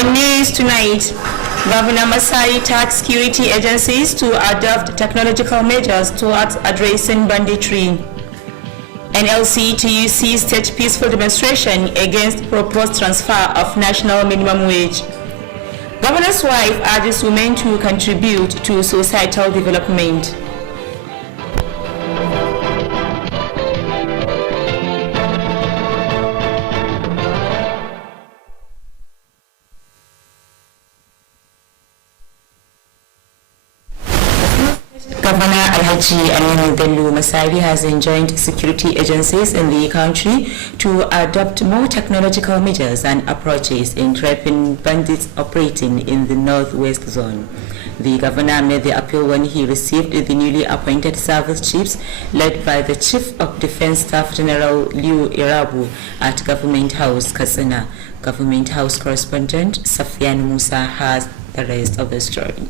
In news tonight, Governor Masari tasked security agencies to adopt technological measures towards addressing banditry. NLC TUC staged peaceful demonstration against proposed transfer of national minimum wage. Governor's wife urges women to contribute to societal development. Governor Alhaji Aminu Bello Masari has enjoined security agencies in the country to adopt more technological measures and approaches in trapping bandits operating in the northwest zone. The governor made the appeal when he received the newly appointed service chiefs led by the Chief of Defense Staff General Liu Irabu at Government House, Katsina. Government House correspondent Safian Musa has the rest of the story.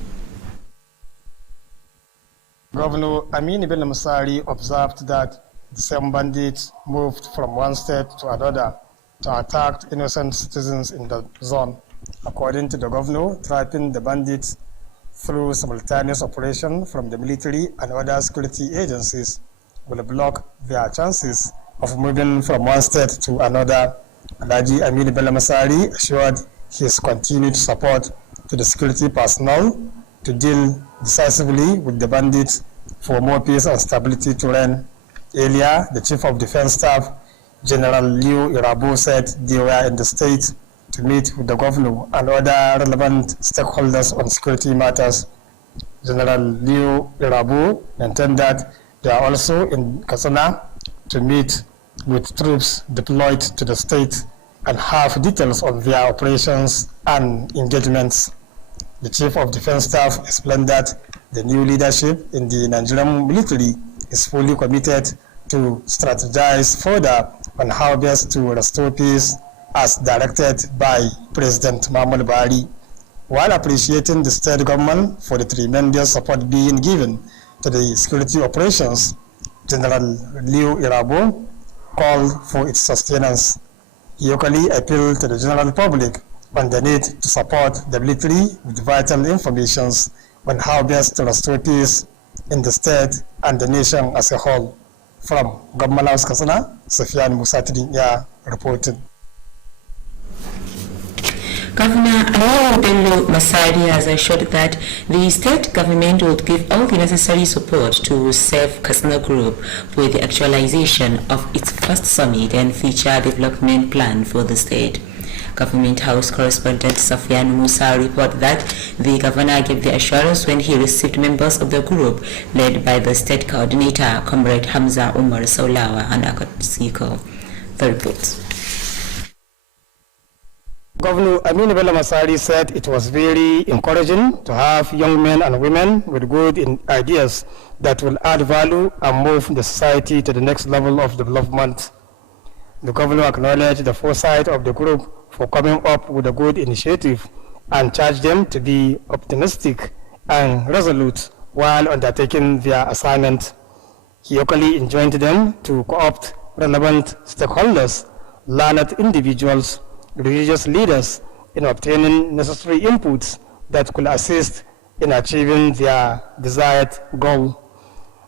Governor Aminu Bello Masari observed that the same bandits moved from one state to another to attack innocent citizens in the zone. According to the governor, trapping the bandits through simultaneous operation from the military and other security agencies will block their chances of moving from one state to another. Alhaji Aminu Bello Masari assured his continued support to the security personnel to deal decisively with the bandits for more peace and stability to reign. Earlier, the Chief of Defense Staff, General Liu Irabu, said they were in the state to meet with the governor and other relevant stakeholders on security matters. General Liu Irabu maintained that they are also in Katsina to meet with troops deployed to the state and have details on their operations and engagements. The Chief of Defense Staff explained that the new leadership in the Nigerian military is fully committed to strategize further on how best to restore peace as directed by President Muhammadu Buhari. While appreciating the state government for the tremendous support being given to the security operations, General Liu Irabu called for its sustenance. He equally appealed to the general public on the need to support the military with vital information on how best to restore peace in the state and the nation as a whole. From Government House, Katsina, Safian Musa reported. Governor Aminu Bello Masari has assured that the state government will give all the necessary support to serve Katsina Group with the actualization of its first summit and future development plan for the state. Government House correspondent Safian Musa reported that the governor gave the assurance when he received members of the group led by the state coordinator, Comrade Hamza Umar Saulawa and Akatiko. The report. Governor Aminu Bello Masari said it was very encouraging to have young men and women with good ideas that will add value and move the society to the next level of development. The governor acknowledged the foresight of the group for coming up with a good initiative and charged them to be optimistic and resolute while undertaking their assignment. He equally enjoined them to co-opt relevant stakeholders, learned individuals, religious leaders in obtaining necessary inputs that could assist in achieving their desired goal.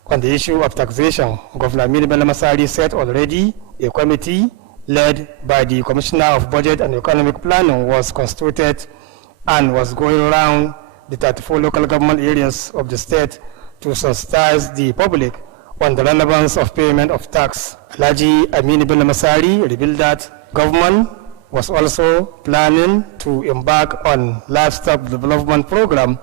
On the issue of taxation, Governor Aminu Bello Masari said already a committee led by the Commissioner of Budget and Economic Planning was constituted and was going around the 34 local government areas of the state to sensitize the public on the relevance of payment of tax. Alhaji Aminu Bello Masari revealed that government was also planning to embark on livestock development program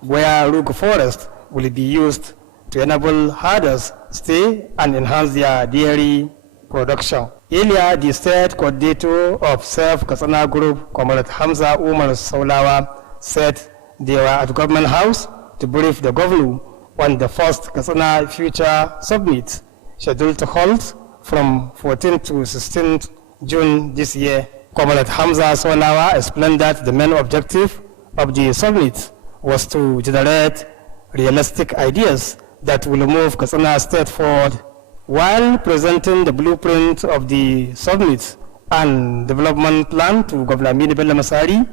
where Rugu forest will be used to enable herders stay and enhance their dairy production. Earlier, the state coordinator of Self Katsina Group, Comrade Hamza Umar Saulawa, said they were at Government House to brief the governor on the first Katsina Future Summit, scheduled to hold from 14th to 16th June this year. Comrade Hamza Saulawa explained that the main objective of the summit was to generate realistic ideas that will move Katsina State forward. While presenting the blueprint of the summit and development plan to Governor Aminu Bello Masari,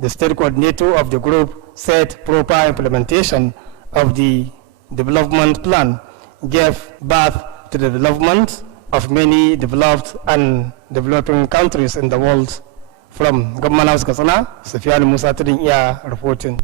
The state coordinator of the group said proper implementation of the development plan gave birth to the development of many developed and developing countries in the world. From Government House Katsina, Sufyan Musa Tudun reporting.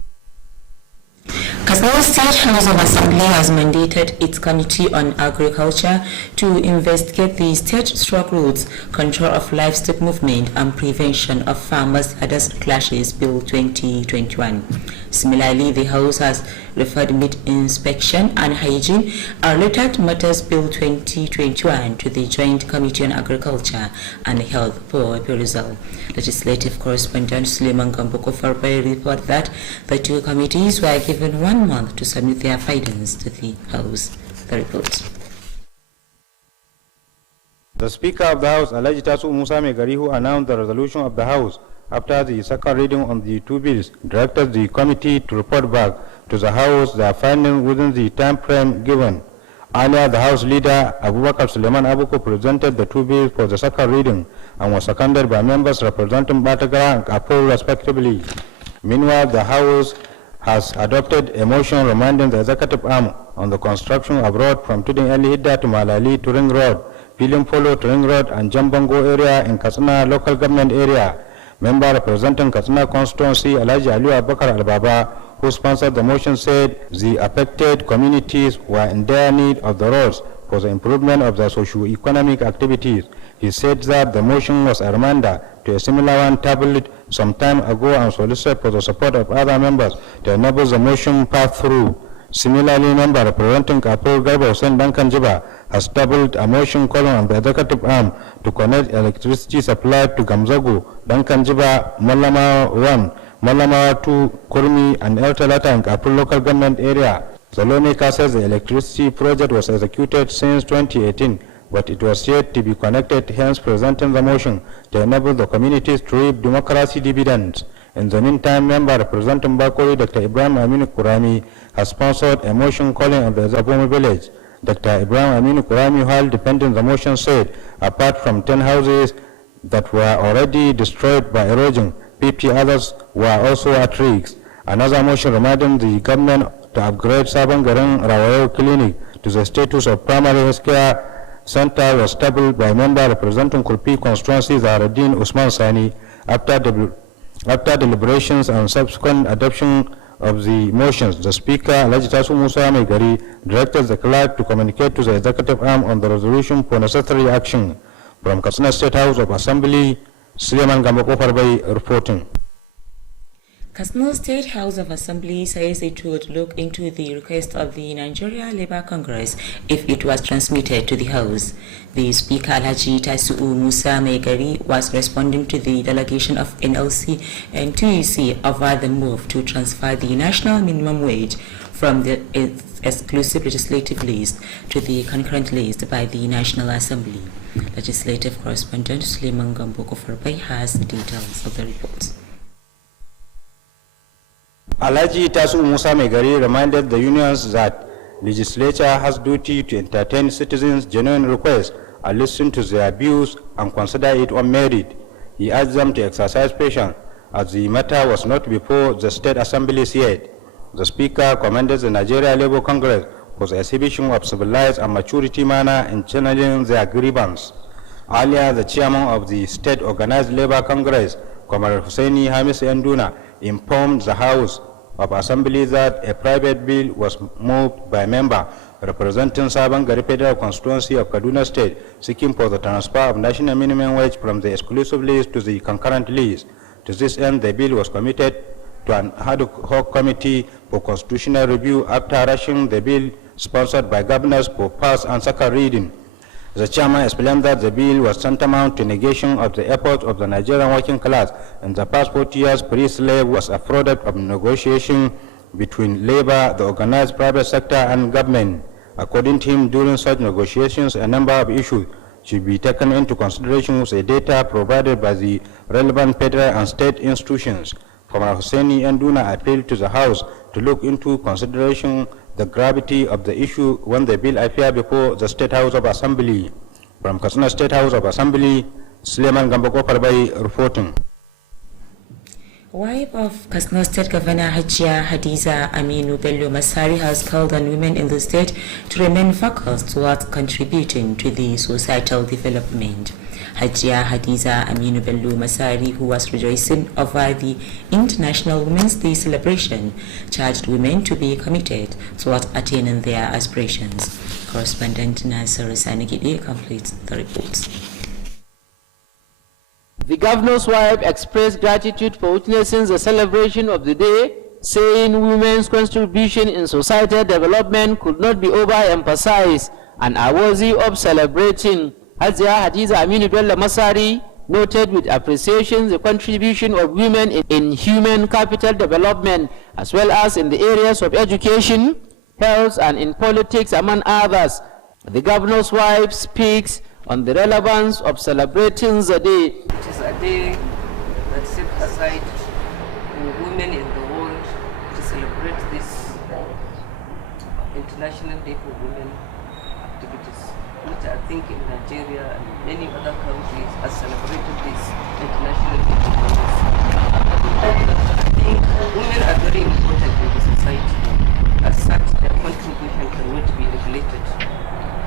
Katsina State House of Assembly has mandated its Committee on Agriculture to investigate the state-struck routes, control of livestock movement and prevention of farmers-herders clashes Bill 2021. Similarly, the House has referred meat inspection and hygiene and related matters Bill 2021 to the Joint Committee on Agriculture and Health for perusal. Legislative correspondent Suleiman Gamboko Farbai report that the two committees were given 1 month to submit their findings to the House. The report. The Speaker of the House, Alhaji Tasu Musa Megari, who announced the resolution of the House after the second reading on the two bills, directed the committee to report back to the House their findings within the time frame given. Earlier, the House leader, Abubakar Suleiman Abuko, presented the two bills for the second reading and was seconded by members representing Batagara and Kapur respectively. Meanwhile, the House has adopted a motion reminding the executive arm on the construction of road from Tudun Ali Hidda to Malali to Ring Road, Pilim Polo to Ring Road and Jambango area in Katsina local government area. Member representing Katsina constituency, Alhaji Ali Abubakar Al-Baba, who sponsored the motion, said the affected communities were in dire need of the roads for the improvement of their socio-economic activities. He said that the motion was a reminder to a similar one tabled some time ago and solicited for the support of other members to enable the motion pass through. Similarly, member representing Kapur Garba Hussein Duncan Jiba has tabled a motion calling on the executive arm to connect electricity supply to Gamzagu, Duncan Jiba, Malama 1, Malama 2, Kurmi, and El Talata in Kapur local government area. The lawmaker says the electricity project was executed since 2018, but it was yet to be connected, hence presenting the motion to enable the communities to reap democracy dividends. In the meantime, member representing Bakori, Dr. Ibrahim Aminu Kurami, has sponsored a motion calling on the Zabomi village. Dr. Ibrahim Aminu Kurami, while defending the motion, said apart from 10 houses that were already destroyed by erosion, 50 others were also at risk. Another motion reminding the government to upgrade Sabangaran Rawayo Clinic to the status of primary health care center was tabled by member representing Kulpi constituency Zahraddin Usman Sani. After deliberations and subsequent adoption of the motions, the Speaker, Alhaji Tasu Musa Megari, directed the clerk to communicate to the executive arm on the resolution for necessary action. From Katsina State House of Assembly, Suleiman Gamboko Farbai reporting. Katsina State House of Assembly says it would look into the request of the Nigeria Labour Congress if it was transmitted to the House. The Speaker, Alhaji Tasu Musa Megari, was responding to the delegation of NLC and TUC over the move to transfer the national minimum wage from the exclusive legislative list to the concurrent list by the National Assembly. Legislative correspondent Suleiman Gamboko Farbai has details of the report. Alhaji Tasu Musa Megari reminded the unions that legislature has duty to entertain citizens' genuine requests and listen to their views and consider it on merit. He asked them to exercise patience as the matter was not before the state assemblies yet. The Speaker commended the Nigeria Labour Congress for the exhibition of civilized and maturity manner in channeling their grievance. Earlier, the chairman of the State Organized Labour Congress, Comrade Hussaini Hamis Enduna, informed the House of Assembly that a private bill was moved by a member representing Sabangari Federal Constituency of Kaduna State seeking for the transfer of national minimum wage from the exclusive list to the concurrent list. To this end, the bill was committed to an ad hoc committee for constitutional review after rushing the bill sponsored by governors for first and second reading. The chairman explained that the bill was tantamount to negation of the efforts of the Nigerian working class. In the past 40 years, pre-slave was a product of negotiation between labor, the organized private sector, and government. According to him, during such negotiations, a number of issues should be taken into consideration with the data provided by the relevant federal and state institutions. Comrade Hussaini Enduna appealed to the House to look into consideration the gravity of the issue when the bill appeared before the State House of Assembly. From Katsina State House of Assembly, Suleiman Gamboko Farbai reporting. Wife of Kasno State Governor Hajia Hadiza Aminu Bello Masari has called on women in the state to remain focused towards contributing to the societal development. Hajia Hadiza Aminu Bello Masari, who was rejoicing over the International Women's Day celebration, charged women to be committed towards attaining their aspirations. Correspondent Nasser Sanigide completes the report. The governor's wife expressed gratitude for witnessing the celebration of the day, saying women's contribution in societal development could not be overemphasized and are worthy of celebrating. Hajia Hadiza Aminu Bello Masari noted with appreciation the contribution of women in human capital development, as well as in the areas of education, health, and in politics, among others. The governor's wife speaks on the relevance of celebrating the day. It is a day that set aside for women in the world to celebrate this International Day for Women activities, which I think in Nigeria and many other countries have celebrated this International Day for Women. I think women are very important in the society. As such, their contribution cannot be neglected.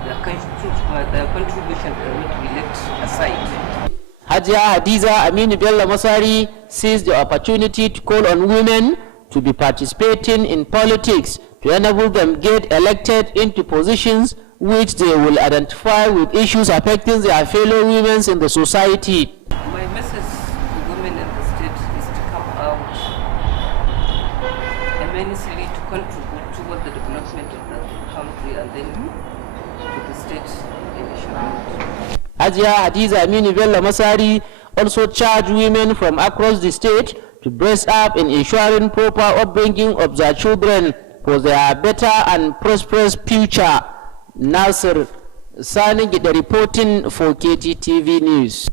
Their contribution cannot be left aside. Hajia Hadiza Aminu Bello Masari seized the opportunity to call on women to be participating in politics to enable them get elected into positions which they will identify with issues affecting their fellow women in the society. My message to women in the state is to come out immensely to contribute toward the development of the country and then to the state initially. Hajia Hadiza Aminu Bello Masari also charged women from across the state to brace up in ensuring proper upbringing of their children for their better and prosperous future. Nasser Sanigide reporting for Kttv News.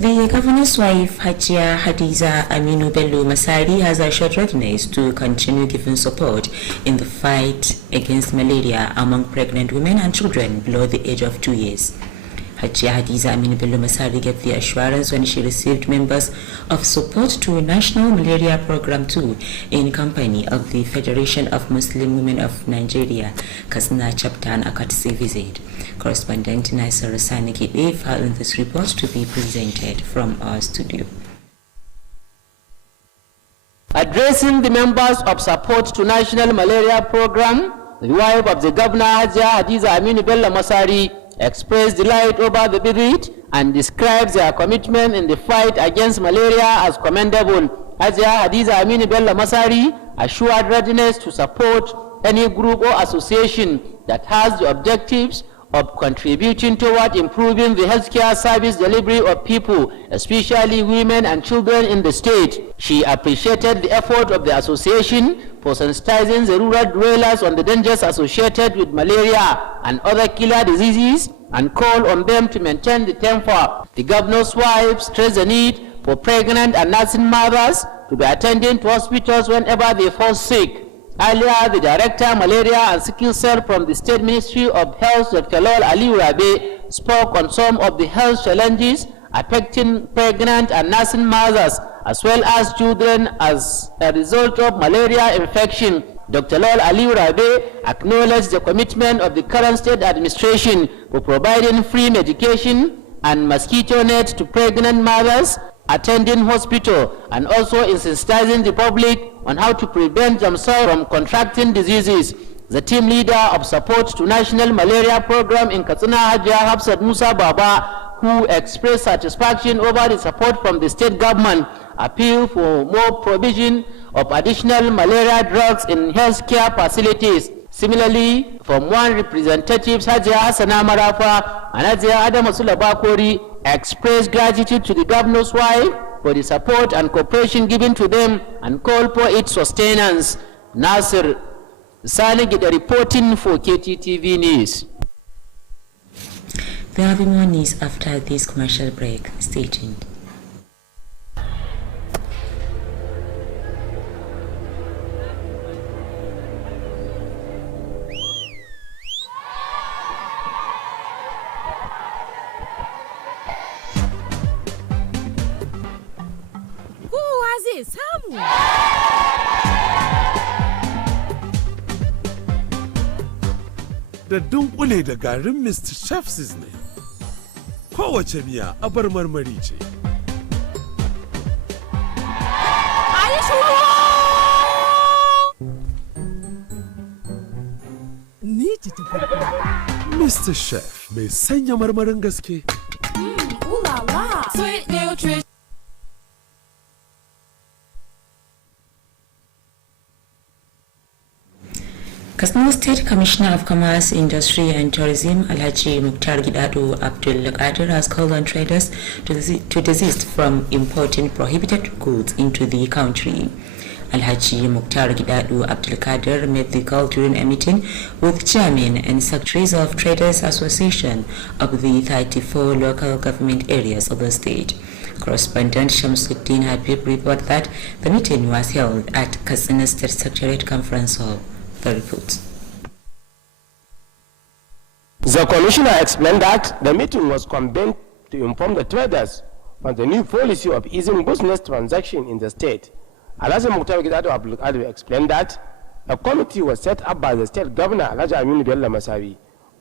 The governor's wife, Hajia Hadiza Aminu Bello Masari, has assured readiness to continue giving support in the fight against malaria among pregnant women and children below the age of 2 years. Hajia Hadiza Aminu Bello Masari gave the assurance when she received members of support to National Malaria Program 2 in company of the Federation of Muslim Women of Nigeria, Katsina Chapter and a Kttv visit. Correspondent Nasser Sanigide filed this report to be presented from our studio. Addressing the members of support to National Malaria Program, the wife of the governor Hajia Hadiza Aminu Bello Masari expressed delight over the visit and describes their commitment in the fight against malaria as commendable. Hajia Hadiza Aminu Bello Masari assured readiness to support any group or association that has the objectives of contributing toward improving the healthcare service delivery of people, especially women and children in the state. She appreciated the effort of the association for sensitizing the rural dwellers on the dangers associated with malaria and other killer diseases and called on them to maintain the temper. The governor's wife stressed the need for pregnant and nursing mothers to be attending to hospitals whenever they fall sick. Earlier, the Director Malaria and Sickle Cell from the State Ministry of Health, Dr. Lawal Ali Rabe, spoke on some of the health challenges affecting pregnant and nursing mothers as well as children as a result of malaria infection. Dr. Lawal Ali Rabe acknowledged the commitment of the current state administration for providing free medication and mosquito nets to pregnant mothers attending hospital and also in sensitizing the public on how to prevent themselves from contracting diseases. The team leader of support to National Malaria Program in Katsina, Hajia Hafsat Musa Baba, who expressed satisfaction over the support from the state government, appealed for more provision of additional malaria drugs in healthcare facilities. Similarly, from one representative, Hajia Hassana Marafa and Hajia Adamu Sulabakori expressed gratitude to the governor's wife for the support and cooperation given to them and called for its sustenance. Nasser Sanigide reporting for Kttv News. There will be more news after this commercial break. Stay tuned. zai samu. Da dunkule da garin Mr. Chef Seasoning. Kowace miya abar marmari ce. Ayi shuru! Ni ce ta farko. Mr. Chef mai sanya marmarin gaske. Ooh la la! Sweet nutrition. Katsina State Commissioner of Commerce, Industry and Tourism, Alhaji Mukhtar Gidado Abdul Qadir, has called on traders to desist from importing prohibited goods into the country. Alhaji Mukhtar Gidado Abdul Qadir made the call during a meeting with chairmen and secretaries of Traders Association of the 34 local government areas of the state. Correspondent Shamsuddin Habib reported that the meeting was held at Katsina State Secretariat Conference Hall. The report. The commissioner explained that the meeting was convened to inform the traders on the new policy of easing business transaction in the state. Alhaji Mukhtar Gidado Abdul Qadir explained that a committee was set up by the state governor Alhaji Aminu Bello Masawi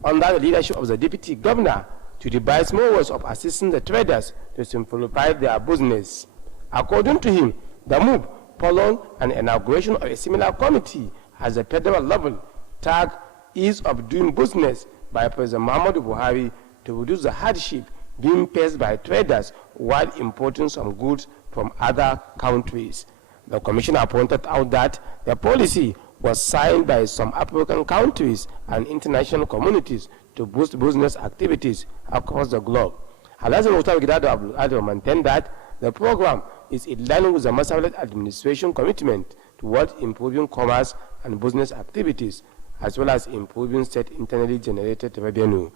under the leadership of the deputy governor to devise more ways of assisting the traders to simplify their business. According to him, the move followed an inauguration of a similar committee at the federal level, tagged Ease of Doing Business by President Muhammadu Buhari to reduce the hardship being faced by traders while importing some goods from other countries. The commissioner pointed out that the policy was signed by some African countries and international communities to boost business activities across the globe. Alhaji Mukhtar Gidado Abdul Qadir maintained that the program is in line with the Masawi administration commitment towards improving commerce and business activities, as well as improving state internally generated revenue.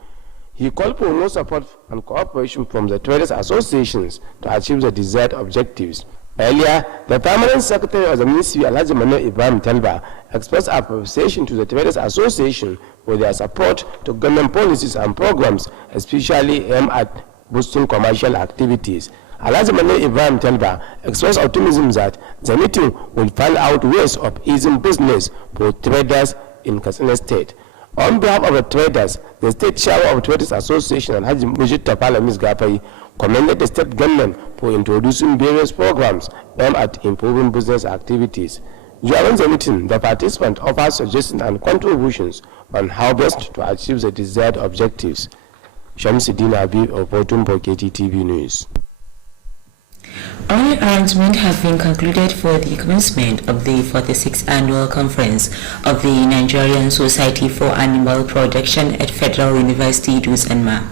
He called for more support and cooperation from the traders associations to achieve the desired objectives. Earlier, the permanent secretary of the ministry, Alhaji Mano Ibrahim Talba, expressed appreciation to the traders association for their support to government policies and programs, especially aimed at boosting commercial activities. Alhaji Mano Ibrahim Talba expressed optimism that the meeting will find out ways of easing business for traders in Katsina State. On behalf of the traders, the state chairman of Traders Association, Alhaji Mujid Tapala Ms. Gapai, commended the state government for introducing various programs aimed at improving business activities. During the meeting, the participants offered suggestions and contributions on how best to achieve the desired objectives. Shamsuddin Habib reporting for Kttv News. All arrangements have been concluded for the commencement of the 46th Annual Conference of the Nigerian Society for Animal Protection at Federal University, Dusanma.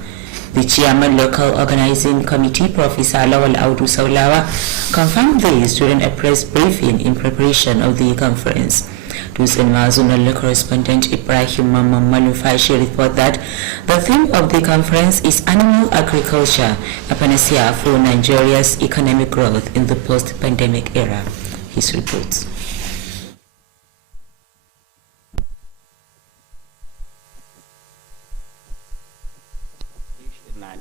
The chairman local organizing committee, Professor Lawal Audu Saulawa, confirmed this during a press briefing in preparation of the conference. Dusanma zonal correspondent Ibrahim Malufashi report that the theme of the conference is animal agriculture, a panacea for Nigeria's economic growth in the post-pandemic era. His reports.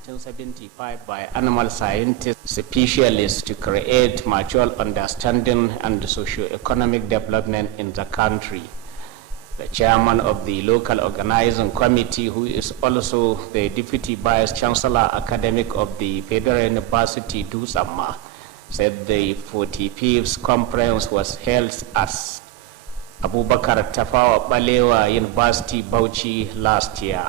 1975 by animal scientists, specialists to create mutual understanding and socio-economic development in the country. The chairman of the local organizing committee, who is also the deputy vice chancellor academic of the Federal University Dusamma, said the 45th conference was held at Abubakar Tafawa Balewa University, Bauchi last year.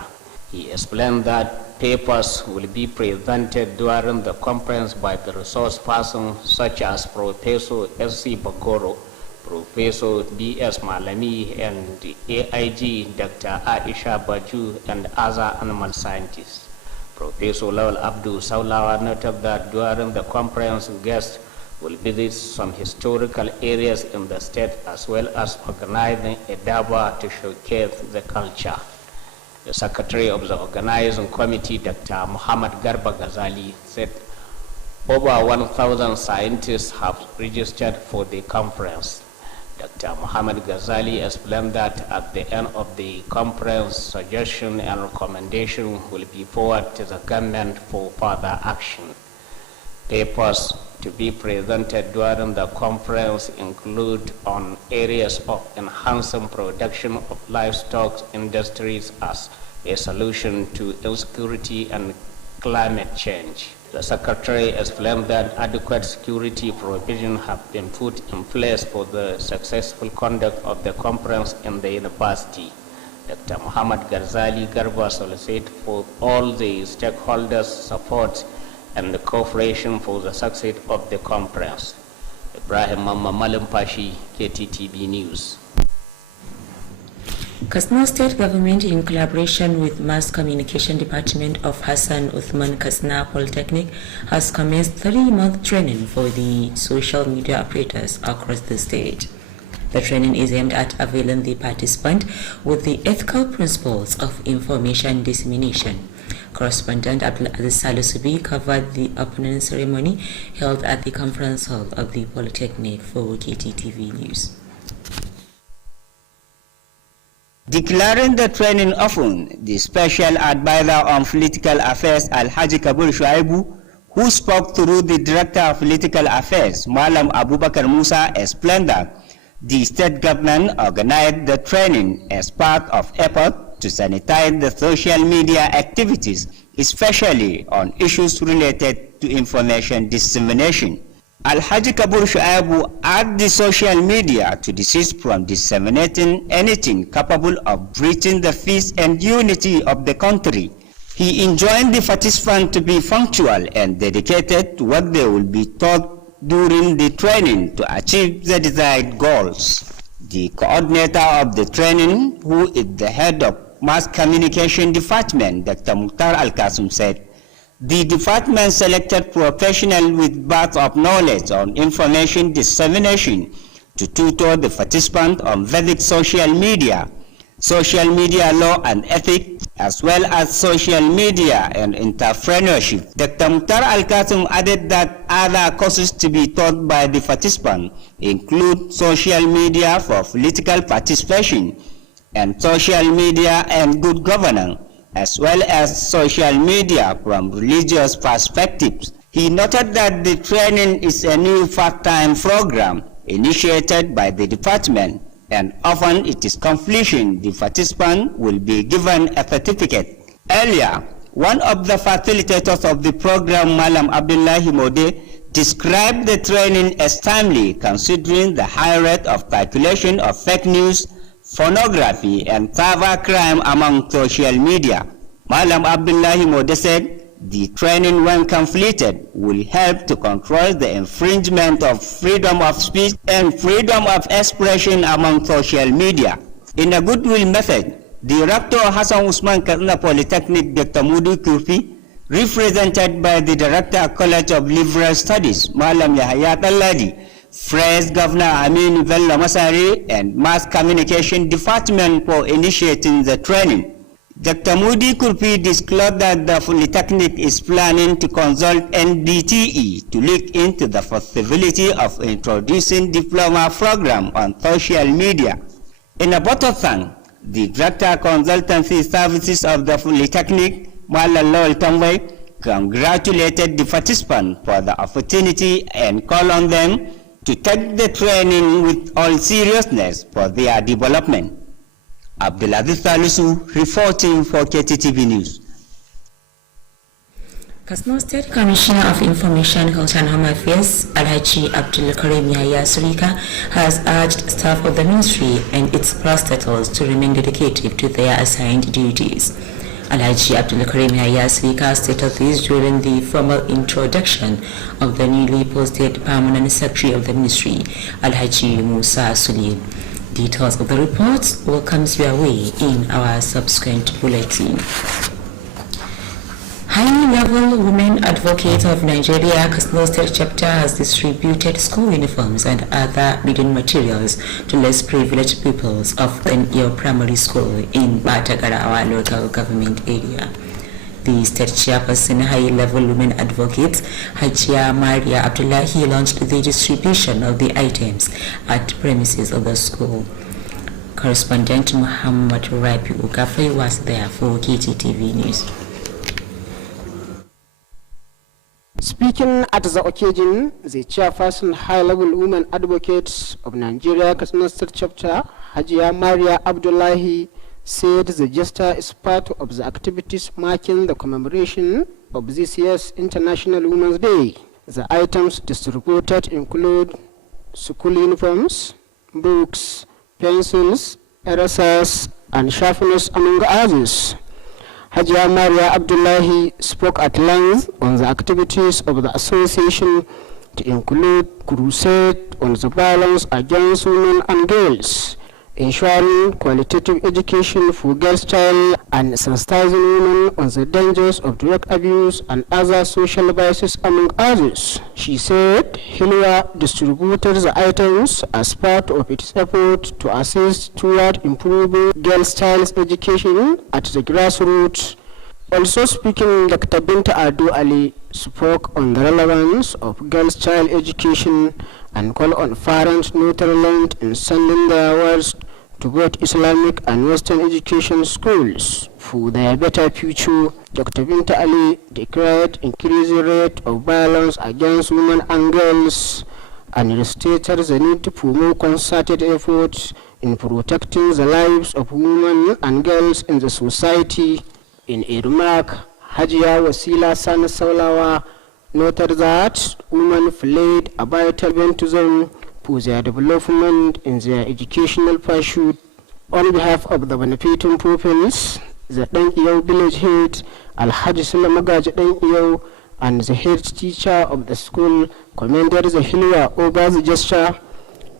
He explained that papers will be presented during the conference by the resource persons such as Professor S.C. Bagoro, Professor B.S. Malami, and AIG Dr. Aisha Baju, and other animal scientists. Professor Lawal Abdu Saulawa noted that during the conference, guests will visit some historical areas in the state as well as organizing a daba to showcase the culture. The secretary of the organizing committee, Dr. Muhammad Garba Ghazali, said over 1,000 scientists have registered for the conference. Dr. Muhammad Ghazali explained that at the end of the conference, suggestions and recommendations will be forwarded to the government for further action. Papers to be presented during the conference include on areas of enhancing production of livestock industries as a solution to insecurity and climate change. The Secretary explained that adequate security provisions have been put in place for the successful conduct of the conference in the university. Dr. Muhammad Ghazali Garba solicited for all the stakeholders' support and the cooperation for the success of the conference. Ibrahim Mamma Malampashi, Kttv News. Katsina State Government, in collaboration with Mass Communication Department of Hassan Uthman Katsina Polytechnic, has commenced 3-month training for the social media operators across the state. The training is aimed at availing the participant with the ethical principles of information dissemination. Correspondent Abdulaziz Salusubi covered the opening ceremony held at the conference hall of the Polytechnic for Kttv News. Declaring the training open, the Special Advisor on Political Affairs Alhaji Kabir Shuaibu, who spoke through the Director of Political Affairs Malam Abubakar Musa, explained that the state government organized the training as part of effort to sanitize the social media activities, especially on issues related to information dissemination. Alhaji Kabir Shuaibu urged the social media to desist from disseminating anything capable of breaching the peace and unity of the country. He enjoined the participants to be punctual and dedicated to what they will be taught during the training to achieve the desired goals. The coordinator of the training, who is the head of Mass Communication Department, Dr. Mukhtar Al-Qasim, said, the department selected professionals with bath of knowledge on information dissemination to tutor the participants on Vedic social media law and ethics, as well as social media and entrepreneurship. Dr. Mukhtar Al-Qasim added that other courses to be taught by the participants include social media for political participation and social media and good governance, as well as social media from religious perspectives. He noted that the training is a new part-time program initiated by the department, and upon its completion, the participant will be given a certificate. Earlier, one of the facilitators of the program, Malam Abdullahi Mode, described the training as timely considering the high rate of circulation of fake news, pornography, and cybercrime among social media. Malam Abdullahi Mode said the training, when completed, will help to control the infringement of freedom of speech and freedom of expression among social media. In a goodwill method, the Rector Hassan Usman Katsina Polytechnic, Dr. Mudu Kurfi, represented by the Director College of Liberal Studies, Malam Yahya Talladi, praised Governor Amin Bello Masari and Mass Communication Department for initiating the training. Dr. Mudi Kurpi disclosed that the Polytechnic is planning to consult NDTE to look into the possibility of introducing diploma program on social media. In a vote of thanks, the Director Consultancy Services of the Polytechnic, Malam Lawal Tambay, congratulated the participants for the opportunity and called on them to take the training with all seriousness for their development. Abdulaziz Salisu reporting for Kttv News. Katsina State Commissioner of Information, Health and Home Affairs, Alhaji Abdul Karim Yahya Surika, has urged staff of the ministry and its parastatals to remain dedicated to their assigned duties. Alhaji Abdul Karim Yahya Surika stated this during the formal introduction of the newly posted Permanent Secretary of the Ministry, Alhaji Musa Sulil. Details of the reports will come your way in our subsequent bulletin. High-level women advocate of Nigeria Katsina State Chapter has distributed school uniforms and other reading materials to less privileged pupils of Your Primary School in Batagara, our local government area. The state chairperson, high-level women advocates, Hajia Maria Abdullahi, launched the distribution of the items at premises of the school. Correspondent Muhammad Rabi Ugafe was there for Kttv News. Speaking at the occasion, the chairperson, high-level women advocates of Nigeria, Katsina State Chapter, Hajiya Maria Abdullahi, said the gesture is part of the activities marking the commemoration of this year's International Women's Day. The items distributed include school uniforms, books, pencils, erasers, and sharpeners, among others. Hajiya Maria Abdullahi spoke at length on the activities of the association to include crusade on the violence against women and girls, ensuring qualitative education for girls' child, and sensitizing women on the dangers of drug abuse and other social vices, among others. She said Hilwa distributed the items as part of its effort to assist toward improving girls' child's education at the grassroots. Also speaking, Dr. Binta Adu Ali spoke on the relevance of girls' child education and called on parents not to relent in sending their wards to both Islamic and Western education schools for their better future. Dr. Binta Ali declared increasing rate of violence against women and girls and restated the need for more concerted efforts in protecting the lives of women and girls in the society. In a remark, Hajiya Wasila Sana Saulawa noted that women played a vital role to them for their development in their educational pursuit. On behalf of the benefiting pupils, the Dengiyau village head, Alhaji Sulamagaji Dengiyau, and the head teacher of the school commended the Hilwa over the gesture.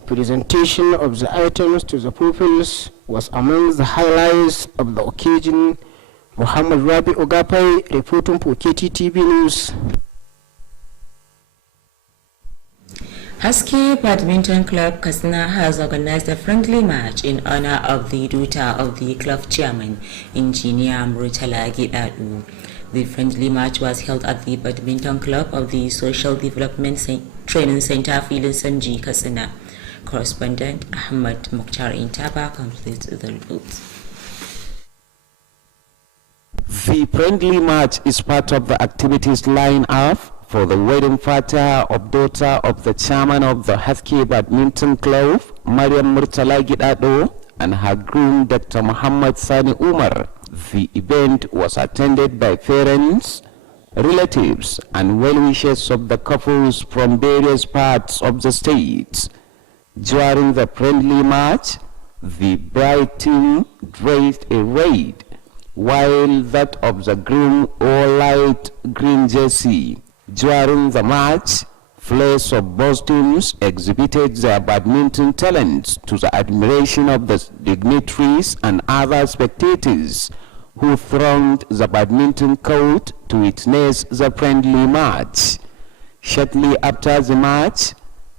Presentation of the items to the pupils was among the highlights of the occasion. Muhammad Rabi Ogapai reporting for Kttv News. Husky Badminton Club Katsina has organized a friendly match in honor of the daughter of the club chairman, Engineer Murtala Gidadu. The friendly match was held at the Badminton Club of the Social Development Training Center, Filin Sanji, Katsina. Correspondent Ahmad Mukhtar Intaba completes the report. The friendly match is part of the activities lined up for the wedding party of daughter of the chairman of the Husky Badminton Club, Mariam Murtala Gidado, and her groom, Dr. Muhammad Sani Umar. The event was attended by parents, relatives, and well-wishers of the couples from various parts of the state. During the friendly match, the bride team dressed a red, while that of the groom wore light green jersey. During the match, players of both teams exhibited their badminton talents to the admiration of the dignitaries and other spectators who thronged the badminton court to witness the friendly match. Shortly after the match,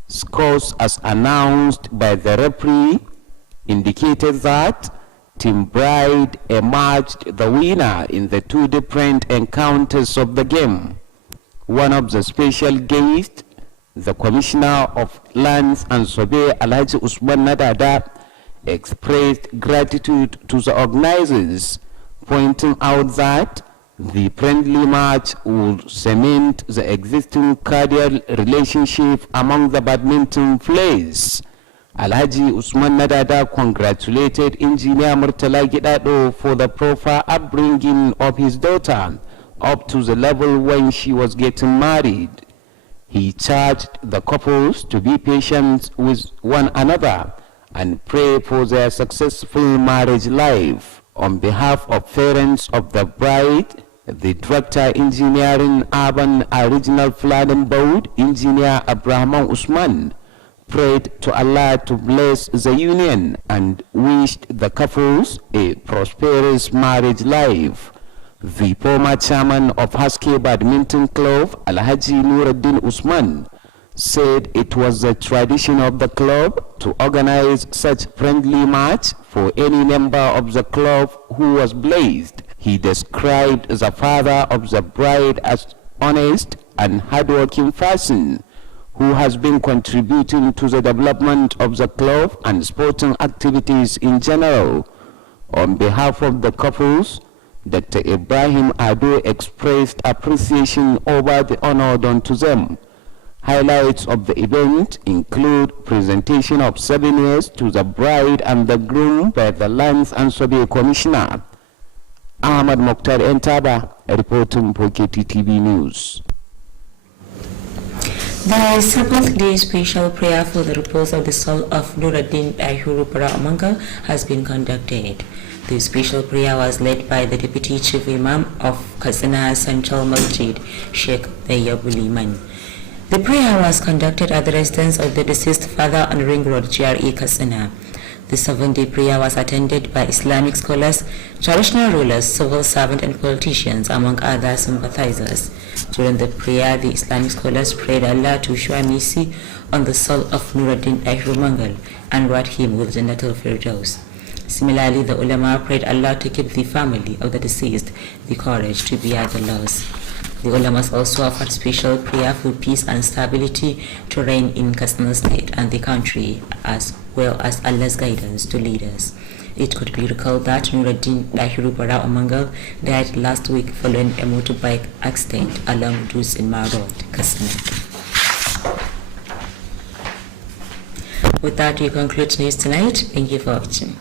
scores as announced by the referee indicated that Team Bride emerged the winner in the two different encounters of the game. One of the special guests, the Commissioner of Lands and Survey, Alhaji Usman Nadada, expressed gratitude to the organizers, pointing out that the friendly match would cement the existing cordial relationship among the badminton players. Alhaji Usman Nadada congratulated Engineer Murtala Gidado for the proper upbringing of his daughter up to the level when she was getting married. He charged the couples to be patient with one another and pray for their successful marriage life. On behalf of parents of the bride, the Director Engineering Urban Regional Planning Board, Engineer Abraham Usman, prayed to Allah to bless the union and wished the couples a prosperous marriage life. The former chairman of Husky Badminton Club, Alhaji Nuruddin Usman, said it was the tradition of the club to organize such friendly match for any member of the club who was blessed. He described the father of the bride as honest and hardworking person who has been contributing to the development of the club and sporting activities in general. On behalf of the couples, Dr. Ibrahim Ado expressed appreciation over the honor done to them. Highlights of the event include presentation of souvenirs to the bride and the groom by the Lands and Survey Commissioner. Ahmad Mokhtar Entaba, reporting for Kttv News. The 7th-day special prayer for the repose of the soul of Nuruddin Ahuru Mangal has been conducted. The special prayer was led by the Deputy Chief Imam of Katsina Central Masjid, Sheikh Tayyabul Iman. The prayer was conducted at the residence of the deceased father on Ring Road, GRE Katsina. The 7-day prayer was attended by Islamic scholars, traditional rulers, civil servants and politicians, among other sympathizers. During the prayer, the Islamic scholars prayed Allah to shower mercy on the soul of Nuruddin Ahuru Mangal and reward him with Jannatul Firdaus. Similarly, the ulama prayed Allah to give the family of the deceased the courage to bear the loss. The ulamas also offered special prayer for peace and stability to reign in Katsina State and the country, as well as Allah's guidance to leaders. It could be recalled that Nuruddin Ahuru Mangal died last week following a motorbike accident along Dusin Road, Katsina. With that, we conclude news tonight. Thank you for watching.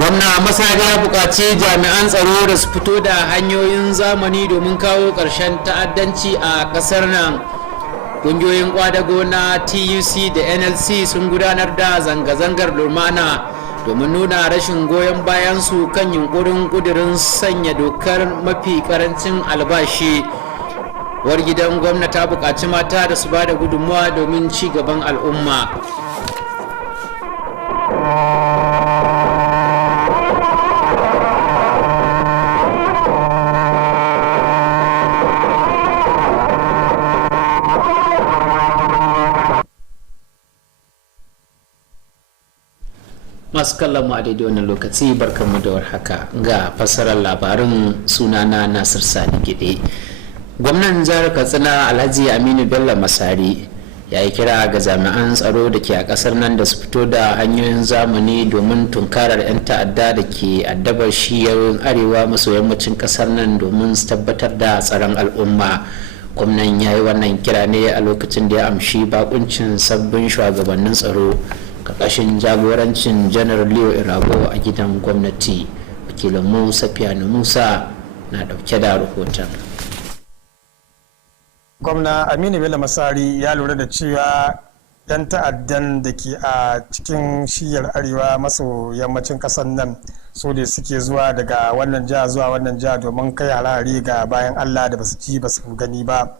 Gwamna Masari ya buƙaci jami'an tsaro da su fito da hanyoyin zamani domin kawo ƙarshen ta'addanci a ƙasar nan. Ƙungiyoyin ƙwadago na TUC da NLC sun gudanar da zanga-zangar lumana domin nuna rashin goyon bayansu kan yunkurin ƙudurin sanya dokar mafi ƙarancin albashi. Uwar gidan gwamna ta buƙaci mata da su ba da gudunmawa domin ci gaban al'umma. Masu kallon mu a daidai wannan lokaci barkanmu da warhaka ga fassarar labarin sunana Nasir Sani Gide. Gwamnan jihar Katsina Alhaji Aminu Bello Masari ya yi kira ga jami'an tsaro da ke a kasar nan da su fito da hanyoyin zamani domin tunkarar 'yan ta'adda da ke addabar shiyar arewa maso yammacin kasar nan domin su tabbatar da tsaron al'umma. Gwamnan ya yi wannan kira ne a lokacin da ya amshi bakuncin sabbin shugabannin tsaro karkashin jagorancin janar Leo Irago a gidan gwamnati. Wakilin Musa Fiyanu Musa na dauke da rahoton. Gwamna Aminu Bello Masari ya lura da cewa 'yan ta'addan da ke a cikin shiyar arewa maso yammacin kasar nan so da suke zuwa daga wannan jiha zuwa wannan jiha domin kai harare ga bayan Allah da basu ci basu gani ba,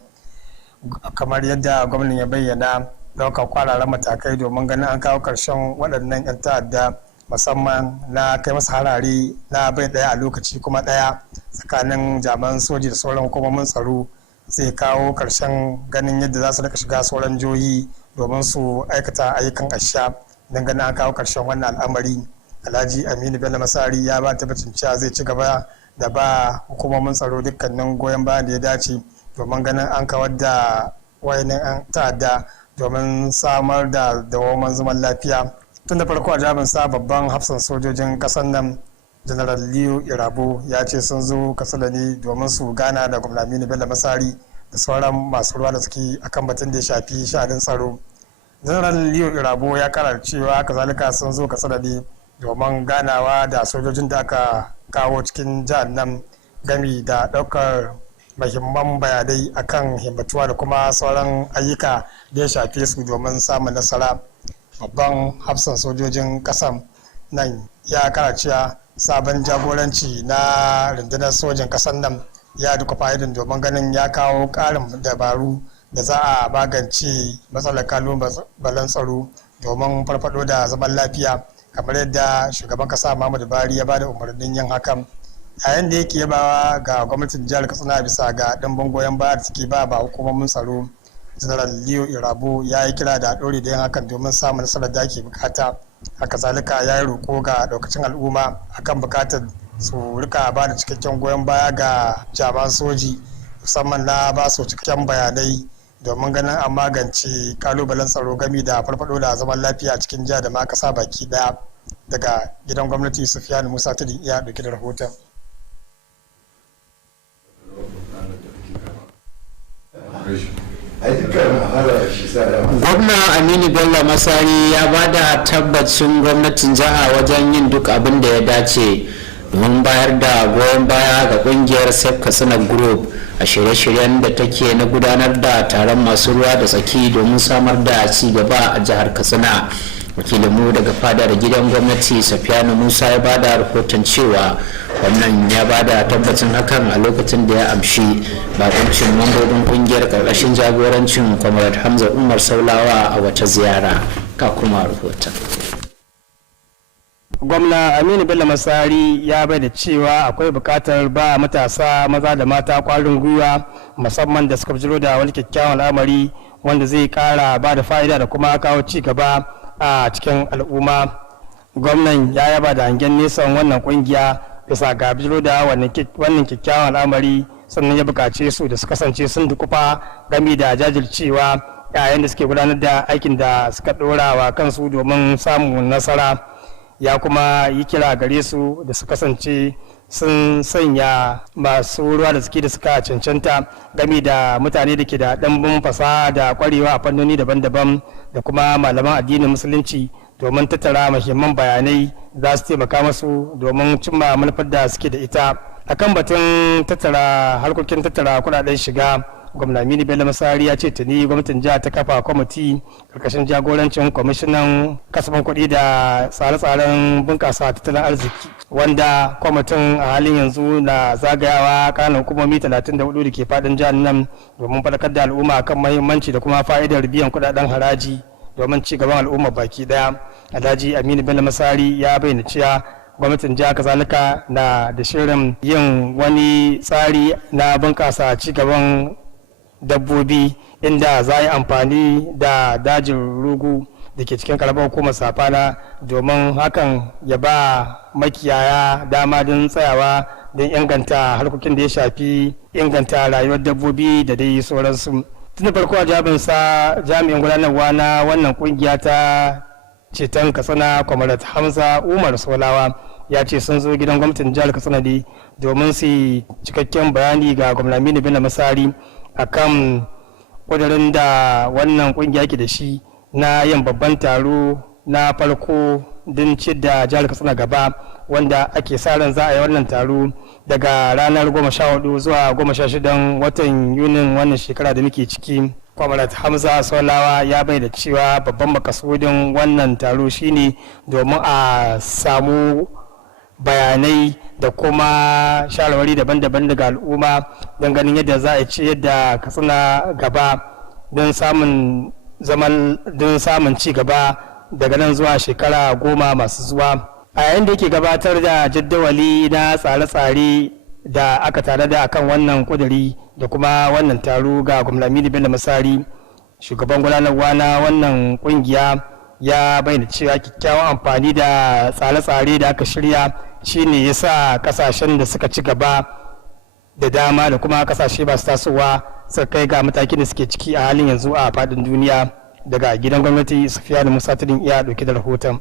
kamar yadda gwamnan ya bayyana daukar kwararan matakai domin ganin an kawo karshen waɗannan 'yan ta'adda, musamman na kai masa harare na bai ɗaya a lokaci kuma ɗaya tsakanin jami'an soji da sauran hukumomin tsaro. Zai kawo karshen ganin yadda za su rika shiga sauran jihohi domin su aikata ayyukan asha don ganin an kawo karshen wannan al'amari. Alhaji Aminu Bello Masari ya ba tabbacin cewa zai ci gaba da ba hukumomin tsaro dukkanin goyon bayan da ya dace domin ganin an kawar da wayannan 'yan ta'adda domin samar da dawaman zaman lafiya. Tun da farko a jami'in sa babban hafsan sojojin kasar nan General Leo Irabo ya ce sun zo Katsina ne domin su gana da gwamna Aminu Bello Masari da sauran masu ruwa da suke akan batun da ya shafi sha'anin tsaro. General Leo Irabo ya karar cewa kazalika sun zo Katsina ne domin ganawa da sojojin da aka kawo cikin jihar nan gami da daukar mahimman bayanai akan himmatuwa da kuma sauran ayyuka da ya shafe su domin samun nasara. Babban hafsan sojojin kasan nan ya kara cewa sabon jagoranci na rundunar sojin ƙasar nan ya duka fa'idin domin ganin ya kawo ƙarin dabaru da za a magance matsalar kalubalen tsaro domin farfado da zaman lafiya kamar yadda shugaban kasa Muhammadu Buhari ya bada umarnin yin hakan. Yayin da yake yabawa ga gwamnatin jihar Katsina bisa ga ɗimbin goyon baya da take ba hukumomin tsaro, General Leo Irabo ya yi kira da ɗore da yin hakan domin samun nasarar da ake bukata. Haka zalika ya yi roƙo ga ɗaukacin al'umma akan bukatar su rika ba da cikakken goyon baya ga jami'an soji, musamman na ba su cikakken bayanai domin ganin an magance kalubalen tsaro gami da farfado da zaman lafiya cikin jiha da ma kasa baki daya. Daga gidan gwamnati Sufiyanu Musa Tudun iya dauke da rahoton. Gwamna Aminu Bello Masari ya ba da tabbacin gwamnatin jiha wajen yin duk abin da ya dace domin bayar da goyon baya ga kungiyar Safe Katsina Group a shirye-shiryen da take na gudanar da taron masu ruwa da tsaki domin samar da ci gaba a jihar Katsina. Wakilinmu daga fadar gidan gwamnati Safiyanu Musa ya ba da rahoton cewa wannan ya ba da tabbacin hakan a lokacin da ya amshi bakuncin mambobin kungiyar karkashin jagorancin Comrade Hamza Umar Saulawa a wata ziyara. Ka kuma rahoton. Gwamna Aminu Bello Masari ya bai da cewa akwai bukatar ba matasa maza da mata kwarin gwiwa musamman da suka jiro da wani kyakkyawan al'amari wanda zai kara ba da fa'ida da kuma kawo ci gaba a cikin al'umma. Gwamnan ya yaba da hangen nesan wannan kungiya bisa ga jiro da wannan kyakkyawan al'amari, sannan ya bukace su da su kasance sun dukufa gami da jajircewa yayin da suke gudanar da aikin da suka dora wa kansu domin samun nasara. Ya kuma yi kira gare su da su kasance sun sanya masu ruwa da suke da suka cancanta game da mutane da ke da ɗanbin fasaha da kwarewa a fannoni daban-daban da kuma malaman addinin musulunci domin tattara muhimman bayanai za su taimaka masu domin cimma manufar da suke da ita. Akan batun harkokin tattara kudaden shiga, gwamna Aminu Bello Masari ya ce tuni gwamnatin jiha ta kafa kwamiti karkashin jagorancin kwamishinan kasafin kuɗi da tsare-tsaren bunƙasa tattalin arziki, wanda kwamitin a halin yanzu na zagayawa ƙananan hukumomi 34 da ke faɗin jihar nan domin faɗakar da al'umma kan mahimmanci da kuma fa'idar biyan kuɗaɗen haraji domin ci gaban al'umma baki ɗaya. Alhaji Aminu Bello Masari ya bayyana cewa gwamnatin jihar kazalika na da shirin yin wani tsari na bunƙasa ci gaban dabbobi inda za a yi amfani da dajin rugu da ke cikin karamar hukumar Safana domin hakan ya ba makiyaya dama don tsayawa don inganta harkokin da ya shafi inganta rayuwar dabbobi da dai sauransu. Tun da farko a jabinsa jami'in gudanarwa na wannan kungiya ta ceton Katsina Comrade Hamza Umar Saulawa ya ce sun zo gidan gwamnatin jihar Katsina ne domin su cikakken bayani ga gwamna Aminu Bello Masari akan kudurin da wannan kungiya ke da shi na yin babban taro na farko don ci da jihar Katsina gaba, wanda ake sa ran za a yi wannan taro daga ranar 14 zuwa 16 watan Yunin wannan shekara da muke ciki. Comrade Hamza Saulawa ya bai da cewa babban makasudin wannan taro shine domin a samu bayanai da kuma shawarwari daban-daban daga al'umma don ganin yadda za a ci yadda Katsina gaba don samun ci gaba daga nan zuwa shekara 10 masu zuwa. A yayin da yake gabatar da jaddawali na tsare-tsare da aka tanada akan wannan kuduri da kuma wannan taro ga gwamna Aminu Bello Masari, shugaban gudanarwa na wannan kungiya ya bayyana cewa kyakkyawan amfani da tsare-tsare da aka shirya shine ya sa kasashen da suka ci gaba da dama da kuma kasashe masu tasowa suka kai ga matakin da suke ciki a halin yanzu a faɗin duniya. Daga gidan gwamnati Sufiyanu Musa Tudun iya dauke da rahoton.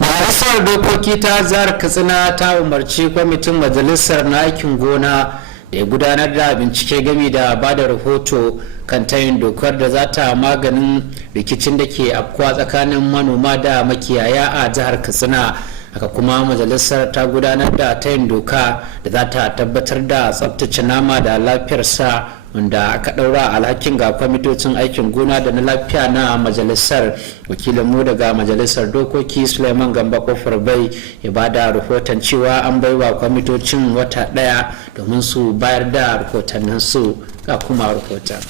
Majalisar dokoki ta jihar Katsina ta umarci kwamitin majalisar na aikin gona da ya gudanar da bincike game da ba da rahoto kan tayin dokar da za ta maganin rikicin da ke afkuwa tsakanin manoma da makiyaya a jihar Katsina. Haka kuma majalisar ta gudanar da tayin doka da za ta tabbatar da tsabtace nama da lafiyarsa wanda aka ɗaura alhakin ga kwamitocin aikin gona da na lafiya na majalisar. Wakilinmu daga majalisar dokoki Suleiman Gamba Kofar Bai ya bada rahoton cewa an baiwa kwamitocin wata ɗaya domin su bayar da rahotanninsu. Ga kuma rahoton.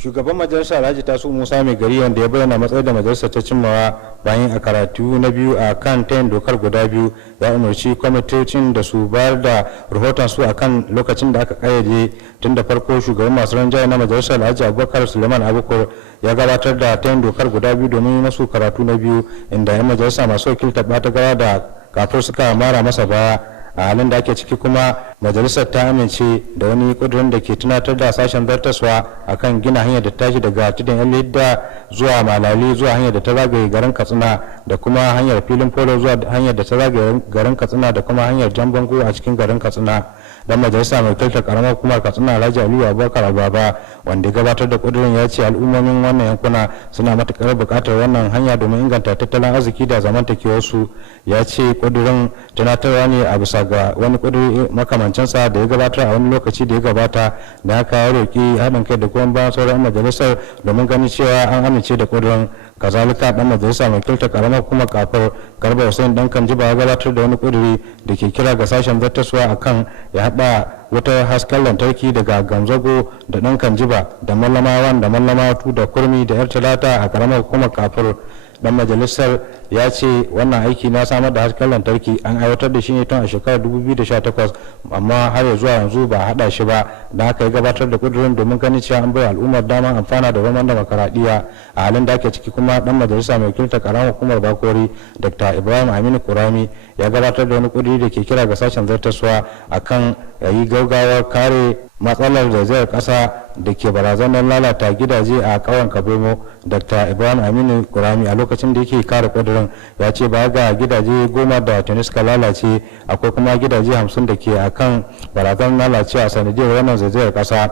Shugaban majalisar Alhaji Tasu Musa mai gari wanda ya bayyana matsayin da majalisar ta cimmawa bayan a karatu na biyu a kan tayin dokar guda biyu ya umarci kwamitocin da su bayar da rahoton su a kan lokacin da aka kayyade. Tun da farko shugaban masu ranjaye na majalisar Alhaji Abubakar Suleiman Abukur ya gabatar da tayin dokar guda biyu domin masu karatu na biyu, inda 'yan majalisa masu wakiltar ɓata gawa da kafin suka mara masa baya. A halin da ake ciki kuma majalisar ta amince da wani kudurin da ke tunatar da sashen zartaswa akan gina hanyar da tashi daga tudun yan lidda zuwa malali zuwa hanyar da ta zagaye garin Katsina da kuma hanyar filin polo zuwa hanyar da ta zagaye garin Katsina da kuma hanyar jan bango a cikin garin Katsina. Dan majalisa mai wakiltar karamar hukumar Katsina Alhaji Aliyu Abubakar Ababa wanda ya gabatar da kudurin ya ce al'ummomin wannan yankuna suna matukar buƙatar wannan hanya domin inganta tattalin arziki da zamantakewarsu. Ya ce kudurin tunatarwa ne a bisa ga wani kuduri makamancinsa da ya gabatar a wani lokaci da ya gabata, da haka ya roƙi haɗin kai da kuma bayan sauran majalisar domin ganin cewa an amince da kudurin. Kazalika dan majalisa mai wakiltar karamar hukumar kafar Garba Hussein dan Kanjiba ya gabatar da wani kuduri da ke kira ga sashen zartaswa akan ya haɗa wata hasken lantarki daga Gamzago da dan Kanjiba da Mallamawan da Mallamatu da Kurmi da Yar Talata a karamar hukumar kafar. Dan majalisar ya ce wannan aiki na samar da hasken lantarki an aiwatar da shi ne tun a shekarar 2018 amma har ya zuwa yanzu ba a hada shi ba, da aka yi gabatar da kudurin domin ganin cewa an bai al'ummar dama amfana da roman demokaradiyya. A halin da ake ciki kuma dan majalisa mai wakiltar karamar hukumar Bakori Dr. Ibrahim Aminu Kurami ya gabatar da wani kuduri da ke kira ga sashen zartaswa akan yayi gaugawar kare matsalar zaizayar kasa da ke barazanar lalata gidaje a ƙauyen Kabomo. Dr. Ibrahim Aminu Kurami a lokacin da yake kare kudurin ya ce ba ga gidaje 10 da tuni suka lalace, akwai kuma gidaje 50 da ke akan barazanar lalacewa sanadiyar wannan zaizayar kasa.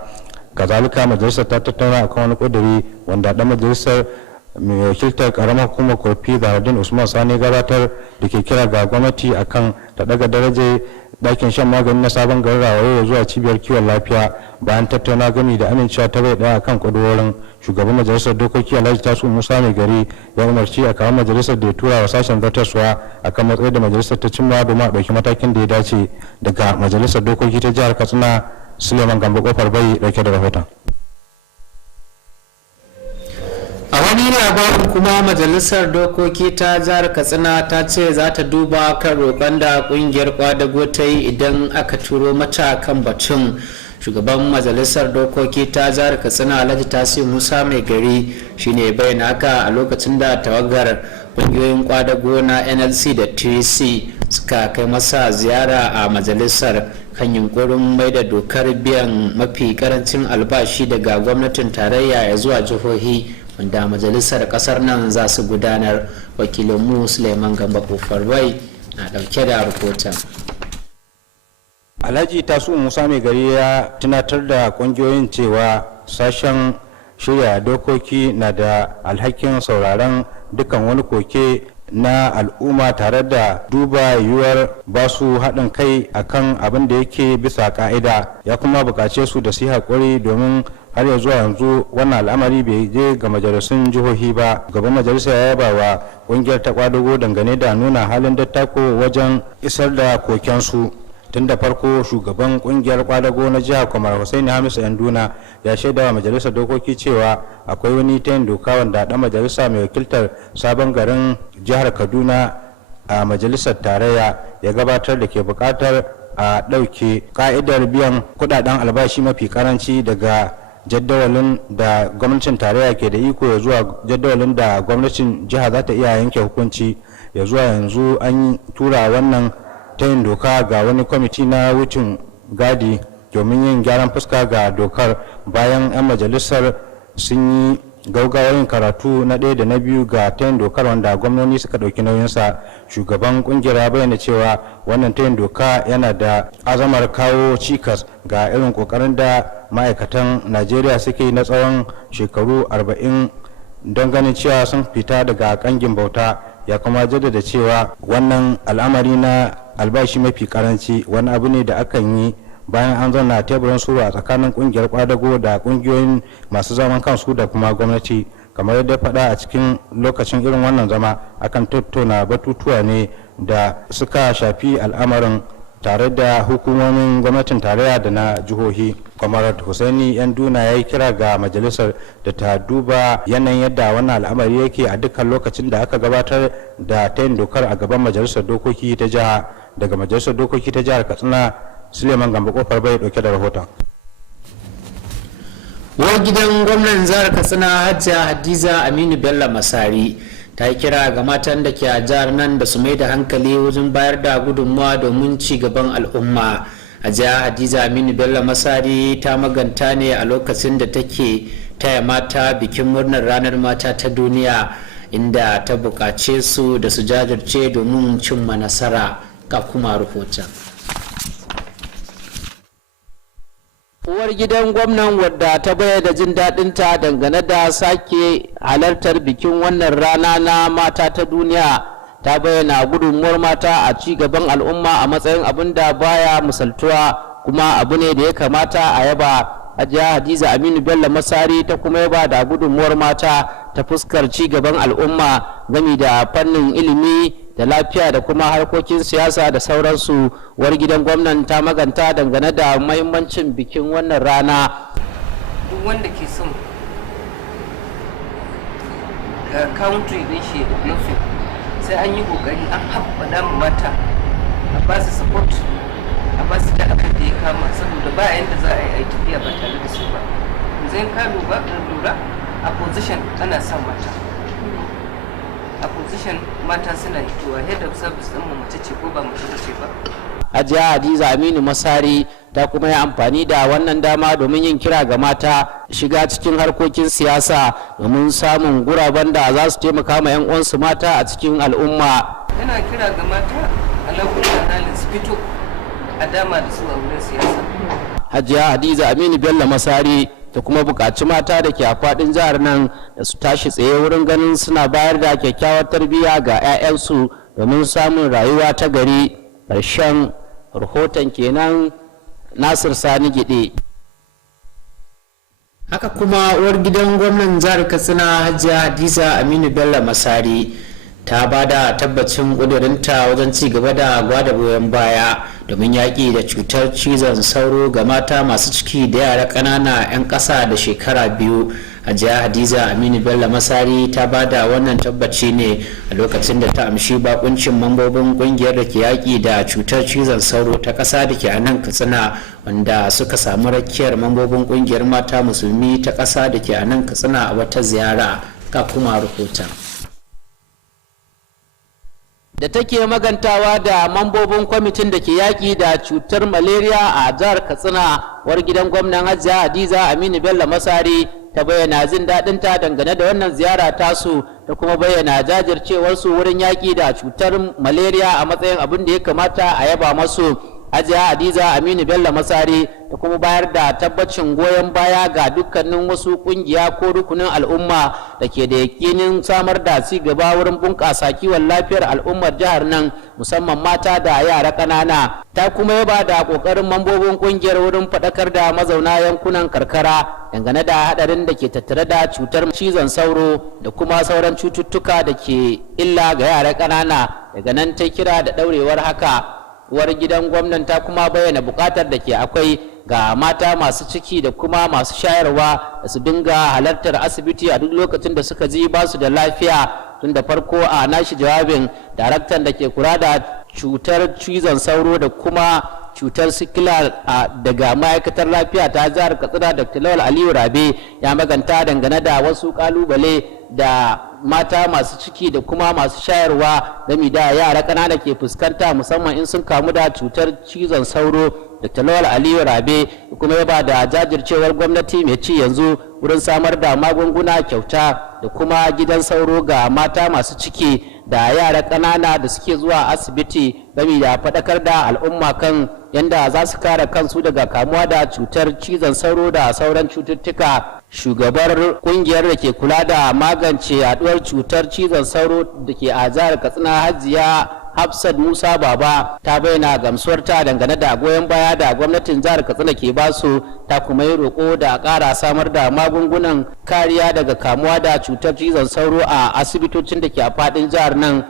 Kazalika majalisar ta tattauna akan wani kuduri wanda dan majalisar mai wakiltar karamar hukumar Kofi Zahardin Usman Sani gabatar da ke kira ga gwamnati akan ta daga darajar dakin shan magani na sabon garin Rawaye zuwa cibiyar kiwon lafiya. Bayan tattauna gami da amincewa ta bai daya kan kudurorin, shugaban majalisar dokoki Alhaji Tasu Musa mai gari ya umarci a kawo majalisar da ya tura wa sashen zartaswa akan matsayin da majalisar ta cimma domin a ɗauki matakin da ya dace. Daga majalisar dokoki ta jihar Katsina, Suleiman Gambo Kofar Bai dauke da rahoton. A wani labarin kuma majalisar dokoki ta jihar Katsina ta ce za ta duba kan roƙon da ƙungiyar kwadago ta yi idan aka turo mata kan batun. Shugaban majalisar dokoki ta jihar Katsina Alhaji Tasiu Musa mai gari shine bayyana haka a lokacin da tawagar ƙungiyoyin kwadago na NLC da TC suka kai masa ziyara a majalisar kan yunkurin mai da dokar biyan mafi karancin albashi daga gwamnatin tarayya ya zuwa jihohi wanda majalisar kasar nan za su gudanar. Wakilinmu Suleiman Gamba Kofar Bai na dauke da rahoton. Alhaji Tasu Musa mai gari ya tunatar da kungiyoyin cewa sashen shirya dokoki na da alhakin sauraron dukkan wani koke na al'umma tare da duba yiwuwar ba su haɗin kai akan abin da yake bisa ka'ida. Ya kuma buƙace su da su haƙuri domin har ya zuwa yanzu wannan al'amari bai je ga majalisun jihohi ba. Gaban majalisa ya yaba wa ƙungiyar ta kwadago dangane da nuna halin dattako wajen isar da kokensu. Tun da farko shugaban kungiyar kwadago na jihar Kwamar Hussaini Hamisu Yanduna ya shaida wa majalisar dokoki cewa akwai wani tayin doka wanda dan majalisa mai wakiltar sabon garin jihar Kaduna a majalisar tarayya ya gabatar da ke bukatar a ɗauke ka'idar biyan kudaden albashi mafi karanci daga jadawalin da gwamnatin tarayya ke da iko ya zuwa jadawalin da gwamnatin jiha za ta iya yanke hukunci. Ya zuwa yanzu an tura wannan ta yin doka ga wani kwamiti na wucin gadi domin yin gyaran fuska ga dokar bayan 'yan majalisar sun yi gaugawar yin karatu na ɗaya da na biyu ga ta yin dokar wanda gwamnoni suka ɗauki nauyinsa. Shugaban kungiyar ya bayyana cewa wannan ta yin doka yana da azamar kawo cikas ga irin kokarin da ma'aikatan Najeriya suke na tsawon shekaru 40 don ganin cewa sun fita daga kangin bauta. Ya kuma jaddada cewa wannan al'amari na albashi mafi karanci wani abu ne da akan yi bayan an zauna teburin sulhu a tsakanin kungiyar kwadago da kungiyoyin masu zaman kansu da kuma gwamnati. Kamar yadda ya faɗa a cikin lokacin irin wannan zama akan tattauna batutuwa ne da suka shafi al'amarin tare da hukumomin gwamnatin tarayya da na jihohi. Kwamarat Hussaini Yanduna ya yi kira ga majalisar da ta duba yanayin yadda wannan al'amari yake a dukkan lokacin da aka gabatar da ta yin dokar a gaban majalisar dokoki ta jiha. Daga majalisar dokoki ta jihar Katsina, Suleiman Gambo Kofar bai dauke da rahoton. Uwar gidan gwamnan jihar Katsina Hajiya Hadiza Aminu Bello Masari ta yi kira ga matan da ke a jihar nan da su mai da hankali wajen bayar da gudunmawa domin ci gaban al'umma. Hajiya Hadiza Aminu Bello Masari ta maganta ne a lokacin da take taya mata bikin murnar ranar mata ta duniya, inda ta buƙace su da su jajirce domin cimma nasara. Ga kuma rahoton. Uwar gidan gwamnan wadda ta bayyana jin daɗinta dangane da sake halartar bikin wannan rana na mata ta duniya, ta bayyana gudunmuwar mata a ci gaban al'umma a matsayin abin da baya misaltuwa kuma abu ne da ya kamata a yaba. Hajiya Hadiza Aminu Bello Masari ta kuma yaba da gudunmuwar mata ta fuskar ci gaban al'umma gami da fannin ilimi da lafiya da kuma harkokin siyasa da sauransu. Uwar gidan gwamnan ta maganta dangane da mahimmancin bikin wannan rana. Duk wanda ke son country din shi developing sai an yi kokari an haɓɓada mu mata, a ba su support, a ba su da abin da ya kama, saboda ba yanda za a yi tafiya ba tare da su ba. Zai ka lura a position ana son mata, a position mata suna hitowa, head of service ɗin mu mace ce ko ba mace ce ba. Hajiya Hadiza Aminu Masari ta kuma yi amfani da wannan dama domin yin kira ga mata shiga cikin harkokin siyasa domin samun guraben da za su taimaka ma 'yan uwansu mata a cikin al'umma. Yana kira ga mata a lokutan halin su fito a dama da su a wurin siyasa. Hajiya Hadiza Aminu Bello Masari ta kuma buƙaci mata da ke a faɗin jihar nan da su tashi tsaye wurin ganin suna bayar da kyakkyawar tarbiyya ga 'ya'yansu domin samun rayuwa ta gari. Ƙarshen rahoton kenan. Nasir Sani Gide. Haka kuma uwar gidan gwamnan jihar Katsina Hajiya Hadiza Aminu Bello Masari ta ba da tabbacin ƙudurinta wajen ci gaba da gwada goyon baya domin yaƙi da cutar cizon sauro ga mata masu ciki da yara ƙanana 'yan ƙasa da shekara 2. Hajiya Hadiza Aminu Bello Masari ta ba da wannan tabbaci ne a lokacin da ta amshi bakuncin mambobin ƙungiyar da ke yaƙi da cutar cizon sauro ta ƙasa da ke a nan Katsina, wanda suka samu rakiyar mambobin ƙungiyar mata musulmi ta ƙasa da ke a nan Katsina a wata ziyara. Ga kuma rahoton. Da take magantawa da mambobin kwamitin da ke yaƙi da cutar malaria a jihar Katsina, uwar gidan gwamnan Hajiya Hadiza Aminu Bello Masari ta bayyana jin daɗinta dangane da wannan ziyara tasu, ta kuma bayyana jajircewarsu wurin yaƙi da cutar malaria a matsayin abin da ya kamata a yaba masu. Hajiya Hadiza Aminu Bello Masari ta kuma bayar da tabbacin goyon baya ga dukkanin wasu kungiya ko rukunin al'umma da ke da yakinin samar da ci gaba wurin bunƙasa kiwon lafiyar al'ummar jihar nan, musamman mata da yara ƙanana. Ta kuma yaba da ƙoƙarin mambobin ƙungiyar wurin faɗakar da mazauna yankunan karkara dangane da haɗarin da ke tattare da cutar cizon sauro da kuma sauran cututtuka da ke illa ga yara ƙanana. Daga nan ta kira da ɗaurewar haka. Uwar gidan gwamnan ta kuma bayyana buƙatar da ke akwai ga mata masu ciki da kuma masu shayarwa da su dinga halartar asibiti a duk lokacin da suka ji ba su da lafiya. Tun da farko a nashi jawabin, daraktan da ke kula da cutar cizon sauro da kuma cutar sikila daga ma'aikatar lafiya ta jihar Katsina, Dr. Lawal Aliyu Rabe, ya maganta dangane da wasu kalubale da mata masu ciki da kuma masu shayarwa game da yara ƙanana ke fuskanta, musamman in sun kamu da cutar cizon sauro. Dr. Lawal Aliyu Rabe kuma ya ba da jajircewar gwamnati mai ci yanzu wurin samar da magunguna kyauta da kuma gidan sauro ga mata masu ciki da yara ƙanana da suke zuwa asibiti, game da faɗakar da al'umma kan yadda za su kare kansu daga kamuwa da cutar cizon sauro da sauran cututtuka. Shugabar kungiyar da ke kula da magance yaduwar cutar cizon sauro da ke a jihar Katsina, Hajiya Hafsat Musa Baba ta bayyana gamsuwarta dangane da goyon baya da gwamnatin jihar Katsina ke basu, ta kuma yi roƙo da ƙara samar da magungunan kariya daga kamuwa da cutar cizon sauro a asibitocin da ke a faɗin jihar nan.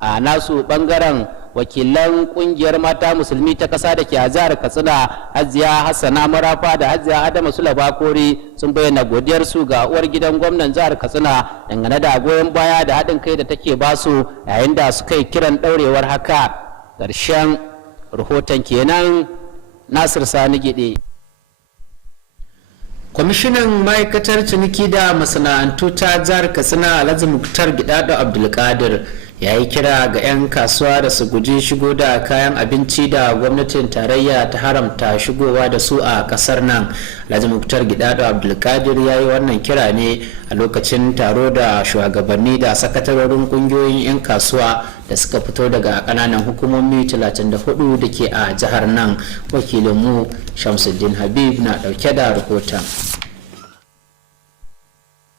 A nasu ɓangaren wakilan kungiyar mata musulmi ta ƙasa da ke a jihar Katsina, Hajiya Hassana Marafa da Hajiya Adama Sulaba Kori sun bayyana godiyarsu ga uwar gidan gwamnan jihar Katsina dangane da goyon baya da haɗin kai da take basu yayin da suka yi kiran ɗaurewar haka. Ƙarshen rahoton kenan. Nasir Sani Gide. Kwamishinan ma'aikatar ciniki da masana'antu ta jihar Katsina Alhaji Muktar Gidado Abdulkadir ya yi kira ga 'yan kasuwa da su guji shigo da kayan abinci da gwamnatin tarayya ta haramta shigowa da su a kasar nan. Alhaji Muktar Gidado Abdulkadir ya yi wannan kira ne a lokacin taro da shugabanni da sakatarorin kungiyoyin 'yan kasuwa da suka fito daga kananan hukumomi 34 da ke a jihar nan. Wakilinmu Shamsuddin Habib na dauke da rahoton.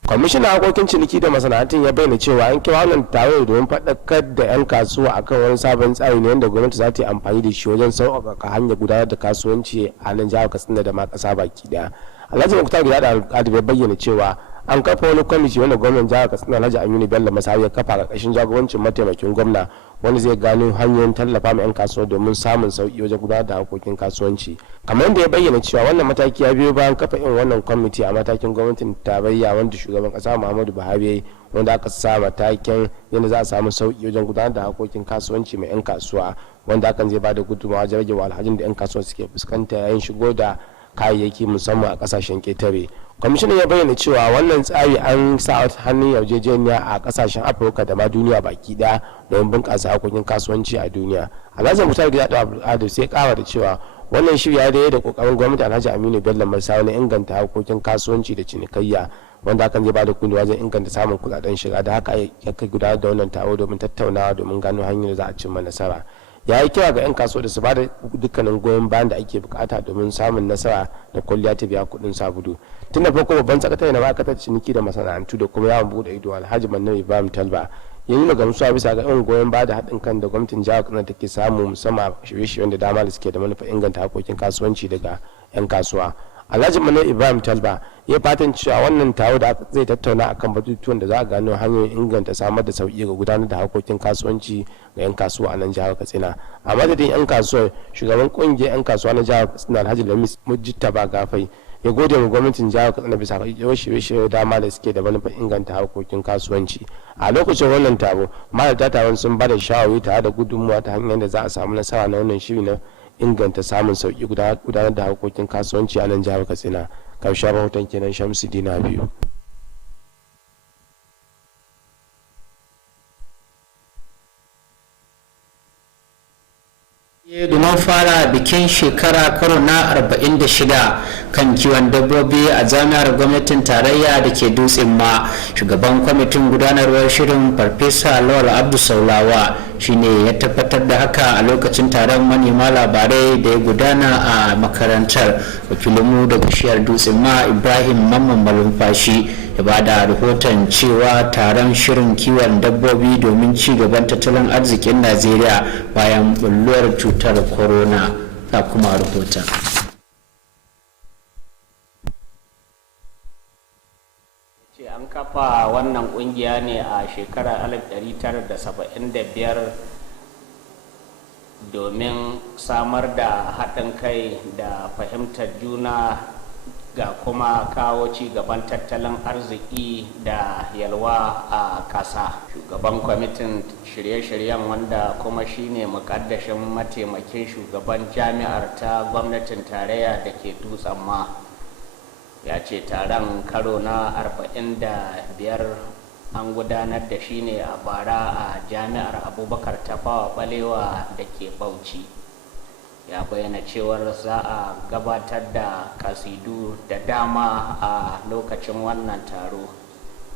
Kwamishinan harkokin ciniki da masana'antun ya bayyana cewa an kira wannan taro domin faɗakar da 'yan kasuwa akan wani sabon tsari ne wanda gwamnati za ta yi amfani da shi wajen sauƙaƙa hanyar gudanar da kasuwanci a nan jihar Katsina da ma ƙasa baki ɗaya. Alhaji Muktar Gidado Abdulkadir ya bayyana cewa an kafa wani kwamiti wanda gwamnan jihar Katsina Alhaji Aminu Bello Masari ya kafa ƙarƙashin jagorancin mataimakin gwamna, wanda zai gano hanyoyin tallafa ma 'yan kasuwa domin samun sauƙi wajen gudanar da harkokin kasuwanci. Kamar yadda ya bayyana cewa wannan mataki ya biyo bayan kafa irin wannan kwamiti a matakin gwamnatin tarayya wanda shugaban ƙasa Muhammadu Buhari ya yi, wanda aka sa matakin yadda za a samu sauƙi wajen gudanar da harkokin kasuwanci mai 'yan kasuwa, wanda hakan zai ba da gudunmawa wajen rage wahalhalun da 'yan kasuwa suke fuskanta yayin shigo da kayayyaki musamman a kasashen ƙetare. Kwamishinan ya bayyana cewa wannan tsari an sa hannun yarjejeniya a kasashen Afirka da ma duniya baki daya don bunƙasa harkokin kasuwanci a duniya. Alhaji Muktar Gidado Abdulkadir sai ƙara da cewa wannan shiri ya daidai da kokarin gwamnati Alhaji Aminu Bello Masari na inganta harkokin kasuwanci da cinikayya, wanda hakan zai bada kudi wajen inganta samun kudaden shiga, da haka ya kai gudanar da wannan taro domin tattaunawa domin gano hanyar da za a cimma nasara. Ya yi kira ga 'yan kasuwa da su ba da dukkanin goyon bayan da ake bukata domin samun nasara da kwalliya ta biya kudin sabulu. Tun da farko babban sakatare na ma'aikatar ciniki da masana'antu da kuma yawon bude ido Alhaji Mannawi Ibrahim Talba ya yi gamsuwa bisa ga irin goyon baya da haɗin kan da gwamnatin jihar Kano take samu musamman shirye-shiryen da dama da suke da manufa inganta harkokin kasuwanci daga 'yan kasuwa. Alhaji Mannawi Ibrahim Talba ya fatan cewa wannan taro da zai tattauna akan batutuwan da za a gano hanyoyin inganta samar da sauki ga gudanar da harkokin kasuwanci ga 'yan kasuwa a nan jihar Katsina. A madadin 'yan kasuwa, shugaban kungiyar 'yan kasuwa na jihar Katsina Alhaji Lamis Mujtaba Gafai ya gode wa gwamnatin jihar Katsina bisa shirye-shirye dama da suke da manufar inganta harkokin kasuwanci. A lokacin wannan taro, mahalarta taron sun ba da shawarwari tare da gudunmuwa ta hanyar da za a samu nasara na wannan shiri na inganta samun sauki gudanar da harkokin kasuwanci a nan jihar Katsina. Karshen rahoton kenan, Shamsuddin Habib. domin fara bikin shekara karo na 46 kan kiwon dabbobi a jami'ar gwamnatin tarayya da ke dutsen ma. Shugaban kwamitin gudanarwar shirin Farfesa Lawal Abdu Saulawa shine ya tabbatar da haka a lokacin taron manema labarai da ya gudana a makarantar. Wakilinmu daga shiyar dutsen ma Ibrahim Mamman Malumfashi ya ba da rahoton cewa taron shirin kiwon dabbobi domin ci gaban tattalin arzikin Najeriya bayan bulluwar cutar corona. Ta kuma rahoton. An kafa wannan kungiya ne a shekarar 1975 domin samar da haɗin kai da fahimtar juna ga kuma kawo ci gaban tattalin arziki da yalwa a ƙasa. Shugaban kwamitin shirye-shiryen, wanda kuma shine mukaddashin mataimakin shugaban jami'ar ta gwamnatin tarayya da ke dutsen ma, ya ce taron karo na 45 an gudanar da shi ne a bara a jami'ar Abubakar Tafawa Balewa da ke Bauchi. Ya bayyana cewar za a gabatar da kasidu da dama a lokacin wannan taro,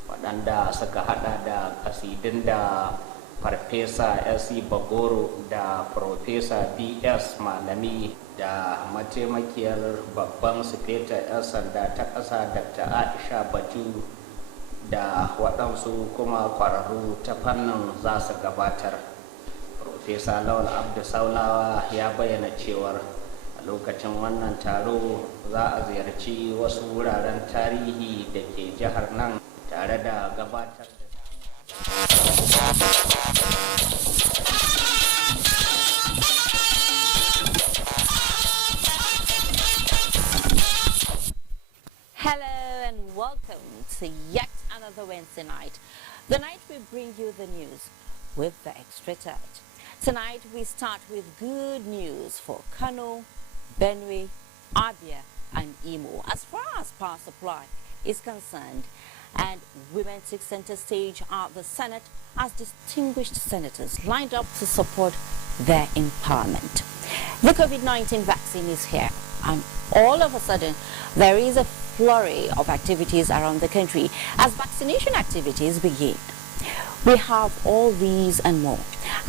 waɗanda suka hada da kasidun da Farfesa S.E. Bagoro da Farfesa B.S. Malami da mataimakiyar babban sufeta 'yan sanda ta ƙasa Dr. Aisha Baju da waɗansu kuma ƙwararru ta fannin za su gabatar. Farfesa Lawal Abdu Saulawa ya bayyana cewar a lokacin wannan taro za a ziyarci wasu wuraren tarihi da ke jihar nan tare da gabatar da Hello and welcome to yet another Wednesday night. The night we bring you the news with the extra touch. Tonight we start with good news for Kano, Benue, Abia and Imo as far as power supply is concerned, and women took center stage at the Senate as distinguished senators lined up to support their empowerment. The COVID-19 vaccine is here, and all of a sudden there is a flurry of activities around the country as vaccination activities begin. We have all these and more.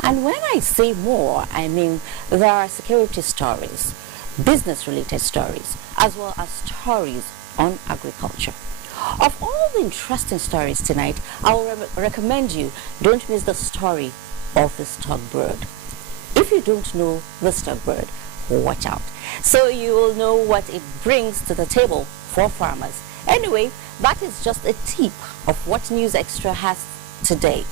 And when I say more, I mean there are security stories, business-related stories, as well as stories on agriculture. Of all the interesting stories tonight, I will recommend you don't miss the story of the stock bird. If you don't know the stock bird, watch out, so you will know what it brings to the table for farmers. Anyway, that is just a tip of what News Extra has today.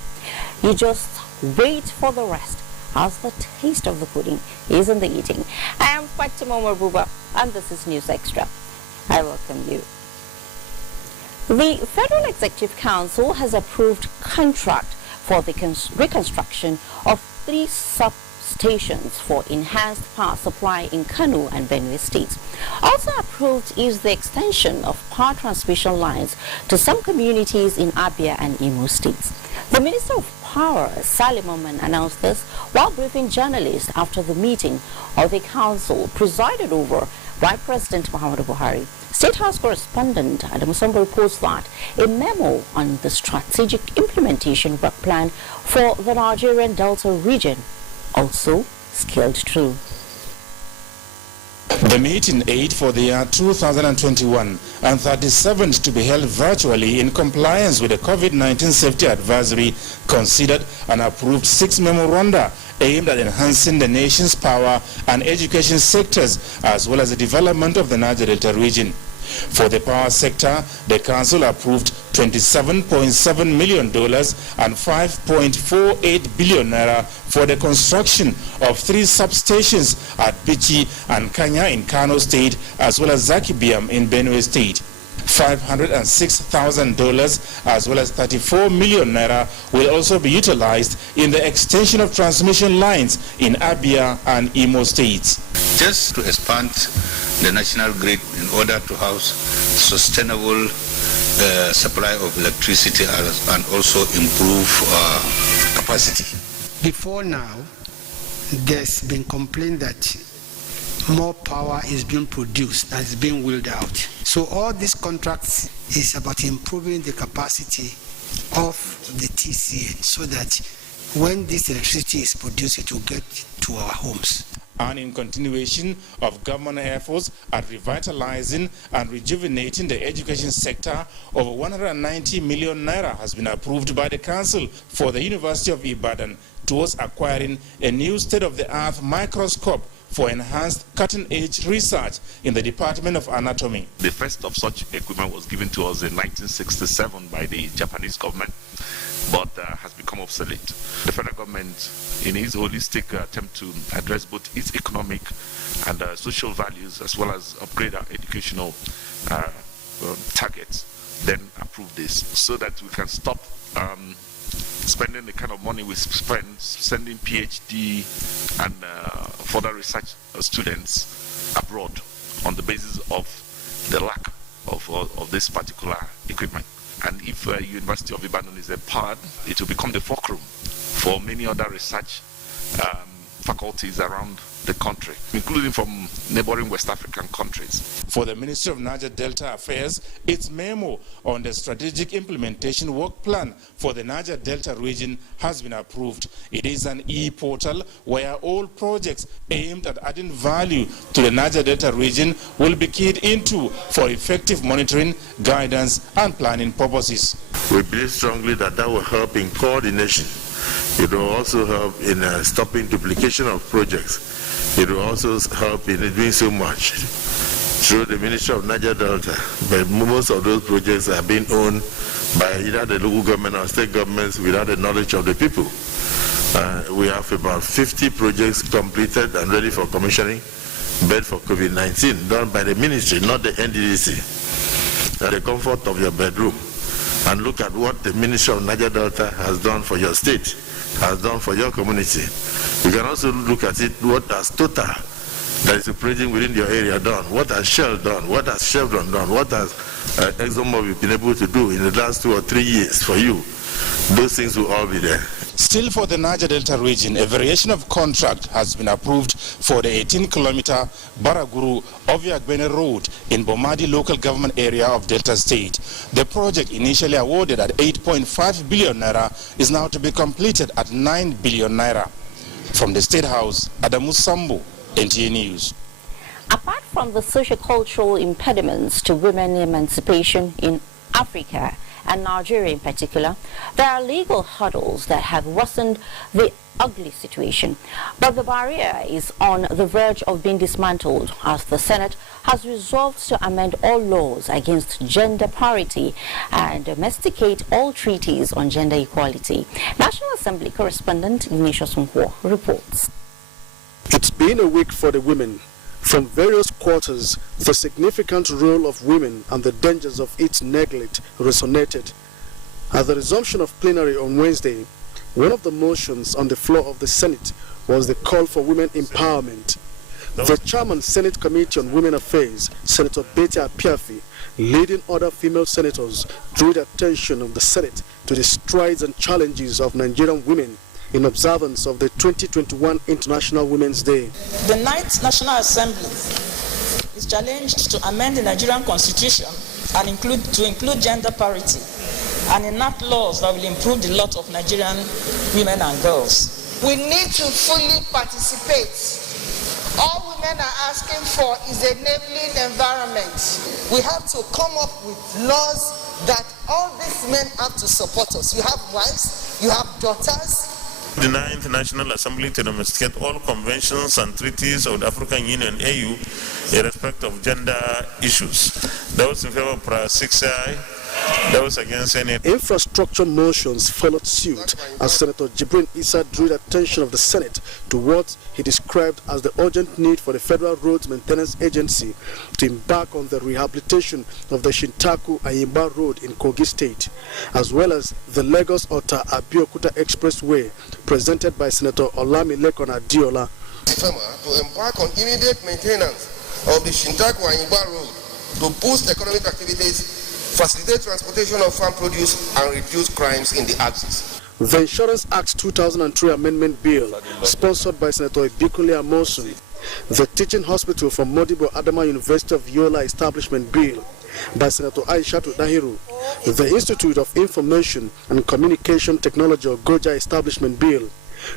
You just wait for the rest, as the taste of the pudding is in the eating. I am Fatima Marbuba, and this is News Extra. I welcome you. The Federal Executive Council has approved contract for the reconstruction of 3 substations for enhanced power supply in Kano and Benue states. Also approved is the extension of power transmission lines to some communities in Abia and Imo states. The Minister of Power, Salim Oman, announced this while briefing journalists after the meeting of the council presided over by President Muhammadu Buhari. State House correspondent Adam Sombo reports that a memo on the strategic implementation work plan for the Nigerian Delta region also scaled through. The meeting 8 for the year 2021 and 37th to be held virtually in compliance with the COVID-19 Safety Advisory considered and approved 6 memoranda aimed at enhancing the nation's power and education sectors as well as the development of the Niger Delta region. For the power sector, the council approved $27.7 million and 5.48 billion naira for the construction of 3 substations at Bichi and Kanya in Kano State as well as Zakibiam in Benue State. $506,000 as well as 34 million naira will also be utilized in the extension of transmission lines in Abia and Imo states. Just to expand the national grid in order to have sustainable supply of electricity and also improve capacity. Before now, there's been complaint that more power is being produced and is being wheeled out. So all these contracts is about improving the capacity of the TCN so that when this electricity is produced, it will get to our homes. And in continuation of government efforts at revitalizing and rejuvenating the education sector, over 190 million naira has been approved by the council for the University of Ibadan towards acquiring a new state-of-the-art microscope for enhanced cutting-edge research in the Department of Anatomy. The first of such equipment was given to us in 1967 by the Japanese government, but has become obsolete. The federal government, in its holistic attempt to address both its economic and social values as well as upgrade our educational targets, then approved this so that we can stop spending the kind of money we spend sending PhD and further research students abroad on the basis of the lack of this particular equipment. And if University of Ibadan is empowered, it will become the fulcrum for many other research faculties around the country, including from neighboring West African countries. For the Ministry of Niger Delta Affairs, its memo on the strategic implementation work plan for the Niger Delta region has been approved. It is an e-portal where all projects aimed at adding value to the Niger Delta region will be keyed into for effective monitoring, guidance, and planning purposes. We believe strongly that that will help in coordination It will also help in stopping duplication of projects. It will also help in doing so much through the Ministry of Niger Delta. But most of those projects are being owned by either the local government or state governments without the knowledge of the people. We have about 50 projects completed and ready for commissioning, bed for COVID-19, done by the ministry, not the NDDC, at the comfort of your bedroom. And look at what the Ministry of Niger Delta has done for your state, has done for your community. You can also look at it, what has Total, that is operating within your area, done, what has Shell done, what has Chevron done, what has ExxonMobil been able to do in the last 2 or 3 years for you. Those things will all be there. Still for the Niger Delta region, a variation of contract has been approved for the 18-kilometer Baraguru-Oviagbene road in Bomadi local government area of Delta State. The project, initially awarded at 8.5 billion naira, is now to be completed at 9 billion naira. From the State House, Adamu Sambo, NTA News. Apart from the socio-cultural impediments to women emancipation in Africa, and Nigeria in particular, there are legal hurdles that have worsened the ugly situation. But the barrier is on the verge of being dismantled as the Senate has resolved to amend all laws against gender parity and domesticate all treaties on gender equality. National Assembly correspondent Ignatius Nkwo reports. It's been a week for the women. From various quarters, the significant role of women and the dangers of its neglect resonated. At the resumption of plenary on Wednesday, one of the motions on the floor of the Senate was the call for women empowerment. The chairman Senate Committee on Women Affairs, Senator Betty Apiafi, leading other female senators, drew the attention of the Senate to the strides and challenges of Nigerian women in observance of the 2021 International Women's Day. The 9th National Assembly is challenged to amend the Nigerian Constitution and include gender parity and enact laws that will improve the lot of Nigerian women and girls. We need to fully participate. All women are asking for is a enabling environment. We have to come up with laws that all these men have to support us. You have wives, you have daughters. The 9th National Assembly to domesticate all conventions and treaties of the African Union AU in respect of gender issues. Those in favor of Para 6I, those against any. Infrastructure motions followed suit as Senator Jibrin Issa drew the attention of the Senate to what he described as the urgent need for the Federal Roads Maintenance Agency to embark on the rehabilitation of the Shintaku-Ayimba Road in Kogi State, as well as the Lagos-Ota-Abeokuta Expressway, presented by Senator Olamilekon Adiola. To embark on immediate maintenance of the Shintaku-Ayimba Road to boost economic activities, facilitate transportation of farm produce, and reduce crimes in the axis. The Insurance Act 2003 Amendment Bill, sponsored by Senator Ibikunle Amosun, the Teaching Hospital from Modibo Adama University of Yola Establishment Bill, by Senator Aishatu Dahiru, the Institute of Information and Communication Technology of Goja Establishment Bill,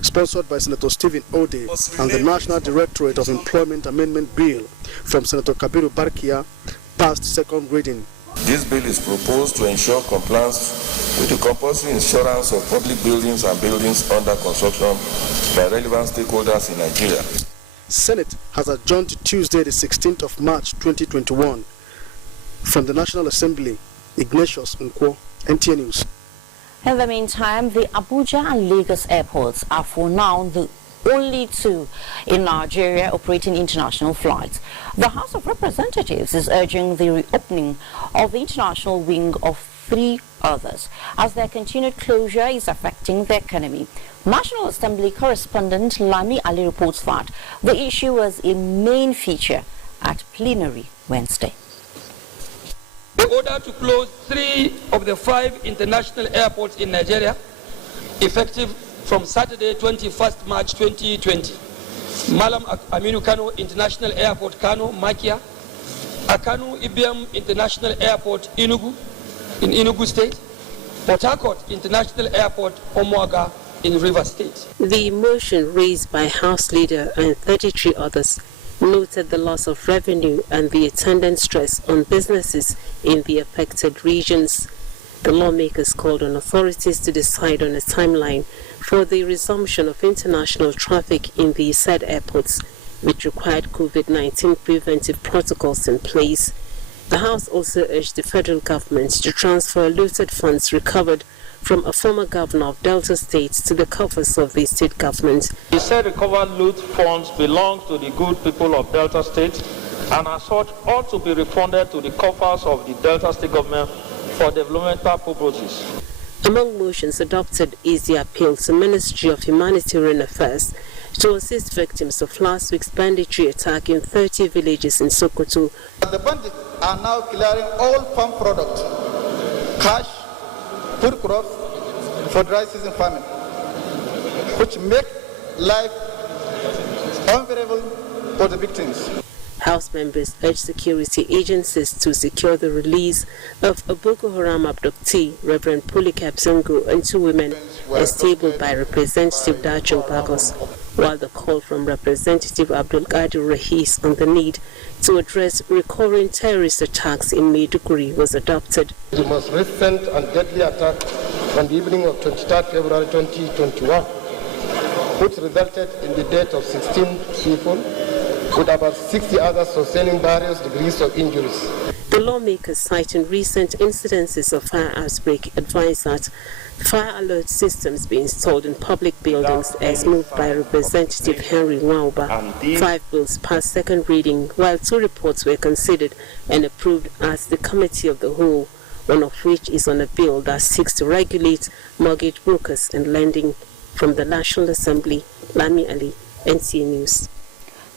sponsored by Senator Stephen Ode, and the National Directorate of Employment Amendment Bill from Senator Kabiru Barkia, passed second reading. This bill is proposed to ensure compliance with the compulsory insurance of public buildings and buildings under construction by relevant stakeholders in Nigeria. Senate has adjourned to Tuesday, the 16th of March 2021. From the National Assembly, Ignatius Nkwo, NTA News. In the meantime, the Abuja and Lagos airports are for now the only two in Nigeria operating international flights. The House of Representatives is urging the reopening of the international wing of 3 others as their continued closure is affecting the economy. National Assembly correspondent Lami Ali reports that the issue was a main feature at plenary Wednesday. The order to close 3 of the 5 international airports in Nigeria, effective from Saturday, 21st March 2020. Malam Aminu Kano International Airport, Kano, Makia. Akanu Ibiam International Airport, Enugu, in Enugu State. Port Harcourt International Airport, Omwaga, in River State. The motion raised by House Leader and 33 others noted the loss of revenue and the attendant stress on businesses in the affected regions. The lawmakers called on authorities to decide on a timeline for the resumption of international traffic in the said airports, which required COVID-19 preventive protocols in place. The House also urged the federal government to transfer looted funds recovered from a former governor of Delta State to the coffers of the state government. He said recovered loot funds belong to the good people of Delta State and as such ought to be refunded to the coffers of the Delta State government for developmental purposes. Among motions adopted is the appeal to Ministry of Humanitarian Affairs to assist victims of last week's banditry attack in 30 villages in Sokoto. The bandits are now clearing all farm products, cash, food crops for dry season farming, which make life unbearable for the victims. House members urged security agencies to secure the release of a Boko Haram abductee, Reverend Polycarp Zongo, and 2 women, as tabled by Representative Dacho Bagos, while the call from Representative Abdul Qadir Rahis on the need to address recurring terrorist attacks in Maiduguri was adopted. The most recent and deadly attack on the evening of 23rd February 2021, which resulted in the death of 16 people, with about 60 others sustaining various degrees of injuries. The lawmakers, citing recent incidences of fire outbreak, advised that fire alert systems be installed in public buildings as moved by Representative Henry Wauba. 5 bills passed second reading, while 2 reports were considered and approved as the Committee of the Whole, one of which is on a bill that seeks to regulate mortgage brokers and lending. From the National Assembly, Lami Ali, NTA News.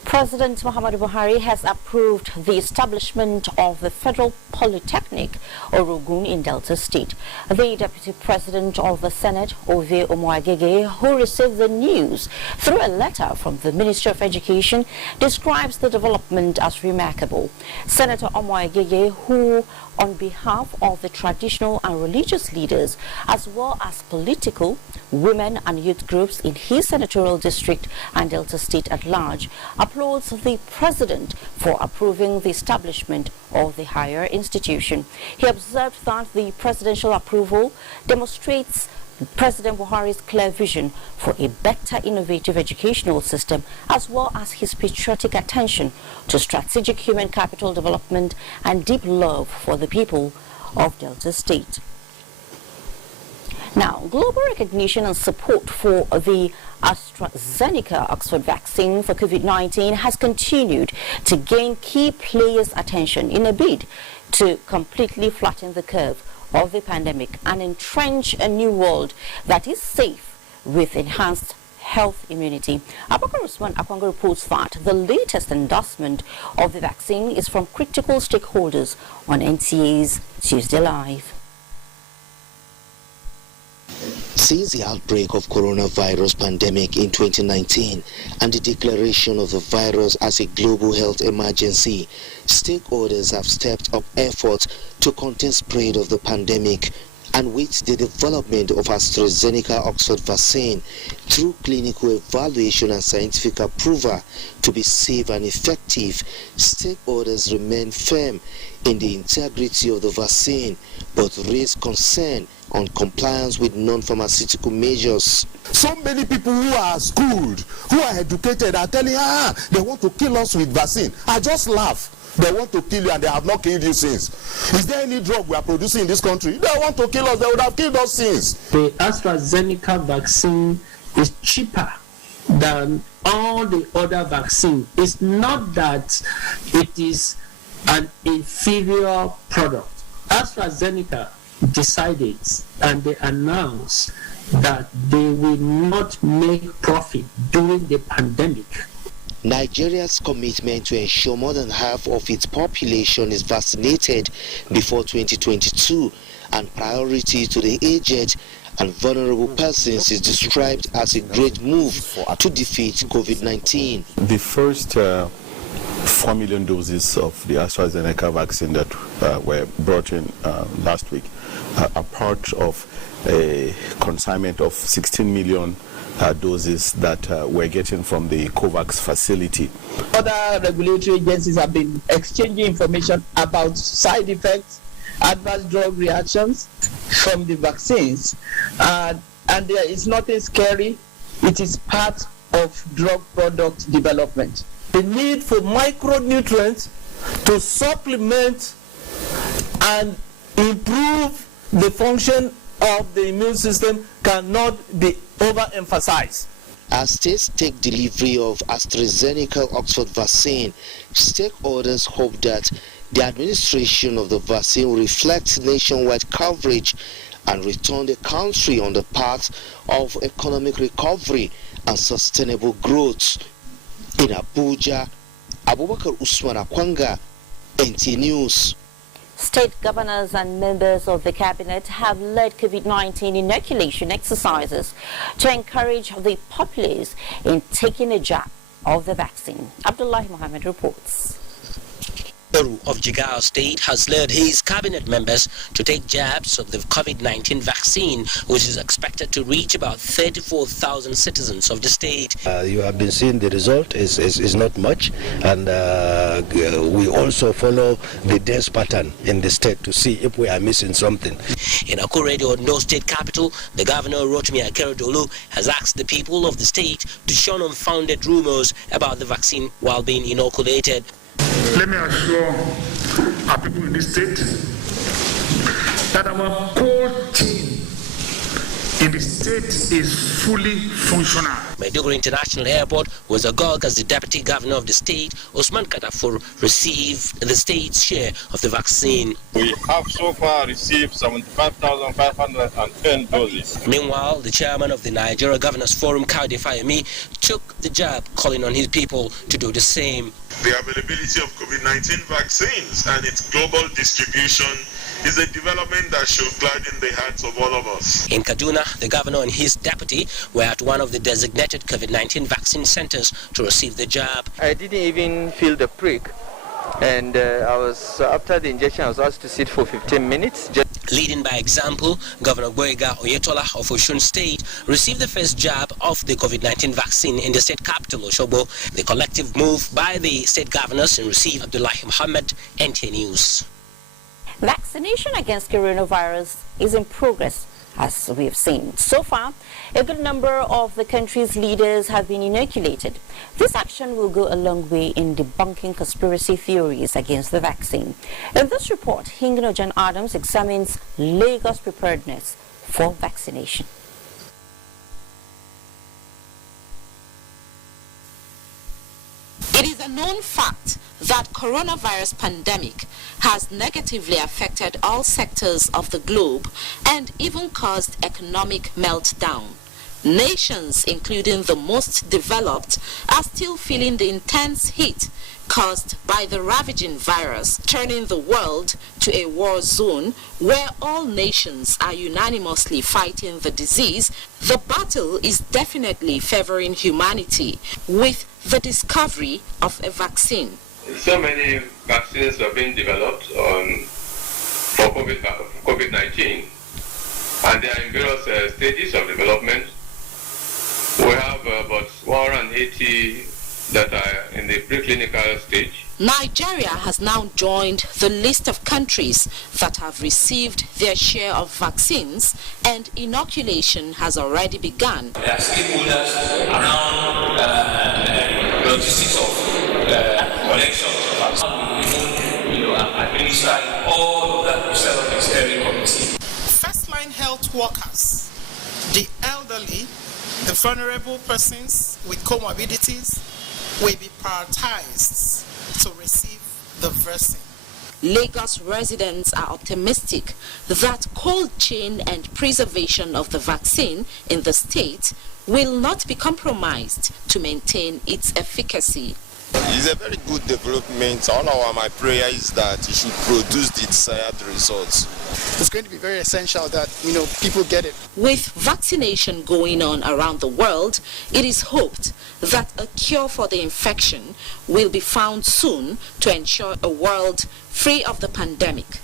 President Muhammadu Buhari has approved the establishment of the Federal Polytechnic Orogun in Delta State. The Deputy President of the Senate, Ove Omoagege, who received the news through a letter from the Ministry of Education, describes the development as remarkable. Senator Omoagege, who on behalf of the traditional and religious leaders, as well as political, women and youth groups in his senatorial district and Delta State at large, applauds the President for approving the establishment of the higher institution. He observed that the presidential approval demonstrates President Buhari's clear vision for a better innovative educational system, as well as his patriotic attention to strategic human capital development and deep love for the people of Delta State. Now, global recognition and support for the AstraZeneca Oxford vaccine for COVID-19 has continued to gain key players' attention in a bid to completely flatten the curve of the pandemic and entrench a new world that is safe with enhanced health immunity. Abakar Usman Akwango reports that the latest endorsement of the vaccine is from critical stakeholders on NTA's Tuesday Live. Since the outbreak of coronavirus pandemic in 2019 and the declaration of the virus as a global health emergency, stakeholders have stepped up efforts to contain spread of the pandemic, and with the development of AstraZeneca Oxford vaccine through clinical evaluation and scientific approval to be safe and effective, stakeholders remain firm in the integrity of the vaccine, but raise concern on compliance with non-pharmaceutical measures. So many people who are schooled, who are educated, are telling they want to kill us with vaccine. I just laugh. They want to kill you and they have not killed you since. Is there any drug we are producing in this country? They want to kill us, they would have killed us since. The AstraZeneca vaccine is cheaper than all the other vaccines. It's not that it is an inferior product. AstraZeneca decided and they announced that they will not make profit during the pandemic. Nigeria's commitment to ensure more than half of its population is vaccinated before 2022 and priority to the aged and vulnerable persons is described as a great move to defeat COVID-19. The first 4 million doses of the AstraZeneca vaccine that were brought in last week are part of a consignment of 16 million doses that we're getting from the COVAX facility. Other regulatory agencies have been exchanging information about side effects, adverse drug reactions from the vaccines. And and there is nothing scary. It is part of drug product development. The need for micronutrients to supplement and improve the function of the immune system cannot be overemphasized. As states take delivery of AstraZeneca Oxford vaccine, stakeholders hope that the administration of the vaccine will reflect nationwide coverage and return the country on the path of economic recovery and sustainable growth. In Abuja, Abubakar Usman Akwanga, NT News. State governors and members of the cabinet have led COVID-19 inoculation exercises to encourage the populace in taking a jab of the vaccine. Abdullahi Mohammed reports. Of Jigawa State has led his cabinet members to take jabs of the COVID-19 vaccine, which is expected to reach about 34,000 citizens of the state. You have been seeing the result is not much, and we also follow the death pattern in the state to see if we are missing something. In Akure, the Ondo State capital, the governor Rotimi Akeredolu has asked the people of the state to shun unfounded rumors about the vaccine while being inoculated. Let me assure our people in this state that our core team in the state is fully functional. Maiduguri International Airport was agog as the Deputy Governor of the state, Osman Katafur, received the state's share of the vaccine. We have so far received 75,510 doses. Meanwhile, the chairman of the Nigeria Governors Forum, Kttv Fayemi, took the jab, calling on his people to do the same. The availability of COVID-19 vaccines and its global distribution is a development that should gladden the hearts of all of us. In Kaduna, the governor and his deputy were at one of the designated COVID-19 vaccine centers to receive the jab. I didn't even feel the prick, and after the injection I was asked to sit for 15 minutes. Leading by example, Governor Boyega Oyetola of Osun State received the first jab of the COVID-19 vaccine in the state capital, Osogbo. The collective move by the state governors and receive Abdullahi Muhammad, NTA News. Vaccination against coronavirus is in progress, as we have seen. So far, a good number of the country's leaders have been inoculated. This action will go a long way in debunking conspiracy theories against the vaccine. In this report, Hingno John Adams examines Lagos preparedness for vaccination. It is a known fact that coronavirus pandemic has negatively affected all sectors of the globe and even caused economic meltdown. Nations, including the most developed, are still feeling the intense heat caused by the ravaging virus, turning the world to a war zone where all nations are unanimously fighting the disease. The battle is definitely favoring humanity with the discovery of a vaccine. So many vaccines have been developed for COVID-19, and they are in various stages of development. We have about 180 that are in the preclinical stage. Nigeria has now joined the list of countries that have received their share of vaccines, and inoculation has already begun. There are stakeholders around logistics of collection of vaccines, administering all of that process of the steering committee. First-line health workers, the elderly, the vulnerable persons with comorbidities will be prioritized to receive the vaccine. Lagos residents are optimistic that cold chain and preservation of the vaccine in the state will not be compromised to maintain its efficacy. It's a very good development. My prayer is that it should produce the desired results. It's going to be very essential that people get it. With vaccination going on around the world, it is hoped that a cure for the infection will be found soon to ensure a world free of the pandemic.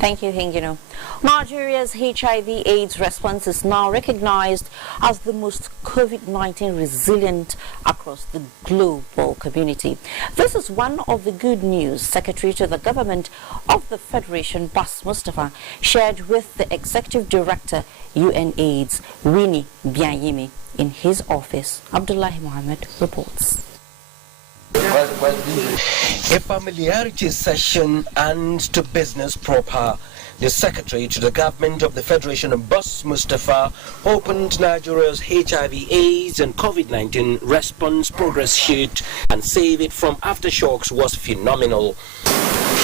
Thank you, Hingino. Nigeria's HIV/AIDS response is now recognized as the most COVID-19 resilient across the global community. This is one of the good news Secretary to the Government of the Federation, Bas Mustafa, shared with the Executive Director, UNAIDS, Winnie Bianyimi, in his office. Abdullahi Mohammed reports. A familiarity session and to business proper. The Secretary to the Government of the Federation, Bas Mustafa, opened Nigeria's HIV/AIDS and COVID-19 response progress sheet and said it from aftershocks was phenomenal.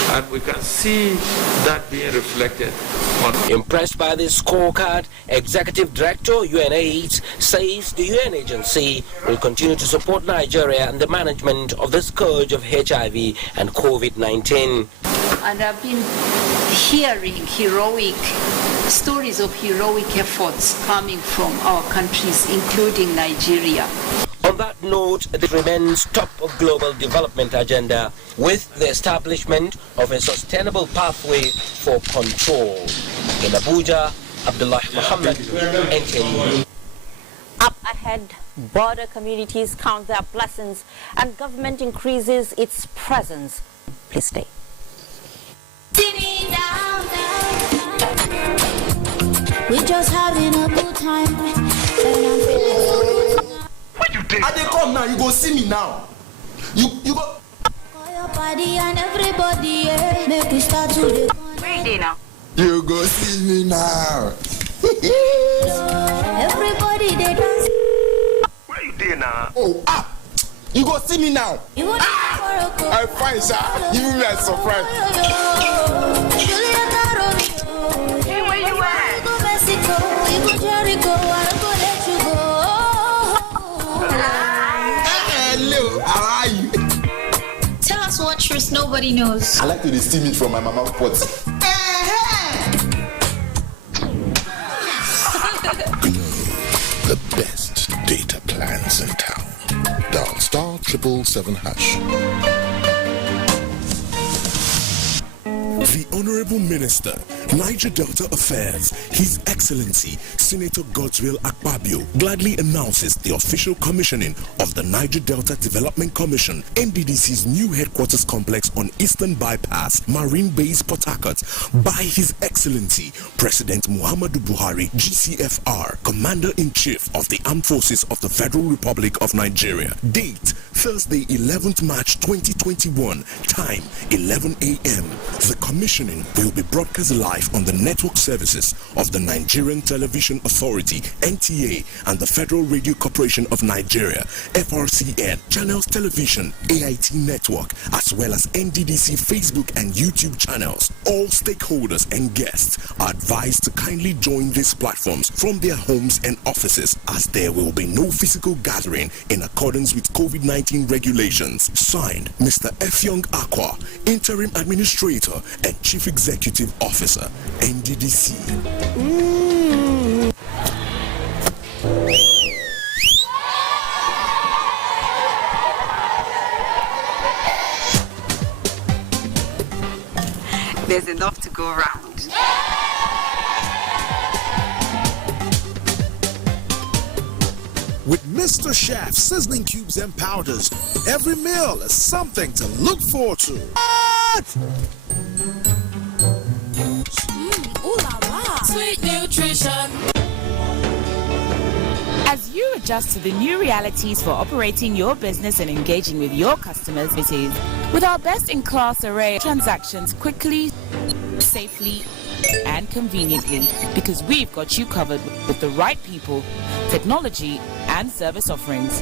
And we can see that being reflected on. Impressed by this scorecard, Executive Director UNAIDS says the UN agency will continue to support Nigeria in the management of the scourge of HIV and COVID-19. And I've been hearing stories of heroic efforts coming from our countries, including Nigeria. On that note, it remains top of global development agenda with the establishment of a sustainable pathway for control. In Abuja, Abdullah Muhammad, NTV. Up ahead, border communities count their blessings and government increases its presence. Please stay. We just having a good time. What you did? I didn't come now. You go see me now. You go. Call your body and everybody, yeah. Make we start to the. Where now? You go see me now. Everybody they dance. Where you there now? Oh you go see me now. You want I'm fine, sir. Give me a surprise. Hey, where you at? You go Mexico, you go Jericho, I go let you go. Hello, how are you? Tell us what truth nobody knows. I like to steam it from my mama's pot. The best data plans in town. Dial *777#. The Honorable Minister, Niger Delta Affairs, His Excellency Senator Godswill Akpabio, gladly announces the official commissioning of the Niger Delta Development Commission, NDDC's new headquarters complex on Eastern Bypass, Marine Base, Port Harcourt, by His Excellency President Muhammadu Buhari, GCFR, Commander-in-Chief of the Armed Forces of the Federal Republic of Nigeria. Date, Thursday, 11th March 2021. Time, 11 a.m. The commissioning will be broadcast live on the network services of the Nigerian Television Authority, NTA, and the Federal Radio Corporation of Nigeria, FRCN, Channels Television, AIT Network, as well as NDDC Facebook and YouTube channels. All stakeholders and guests are advised to kindly join these platforms from their homes and offices, as there will be no physical gathering in accordance with COVID-19 regulations. Signed, Mr. Effiong Akwa, Interim Administrator and Chief Executive Officer, NDDC. There's enough to go around. With Mr. Chef seasoning cubes and powders, every meal is something to look forward to. Ooh la la. Sweet nutrition. As you adjust to the new realities for operating your business and engaging with your customers, with our best-in-class array of transactions quickly, safely, and conveniently, because we've got you covered with the right people, technology, and service offerings.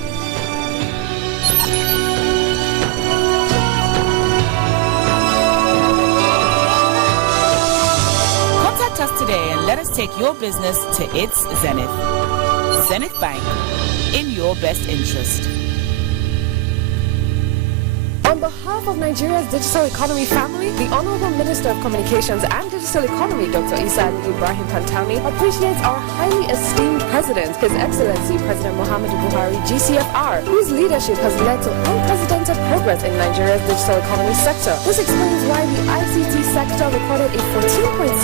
Contact us today and let us take your business to its zenith. Zenith Bank, in your best interest. On behalf of Nigeria's digital economy family, the Honorable Minister of Communications and Digital Economy, Dr. Isa Ali Ibrahim Pantami, appreciates our highly esteemed President, His Excellency President Muhammadu Buhari, GCFR, whose leadership has led to unprecedented progress in Nigeria's digital economy sector. This explains why the ICT sector recorded a 14.7%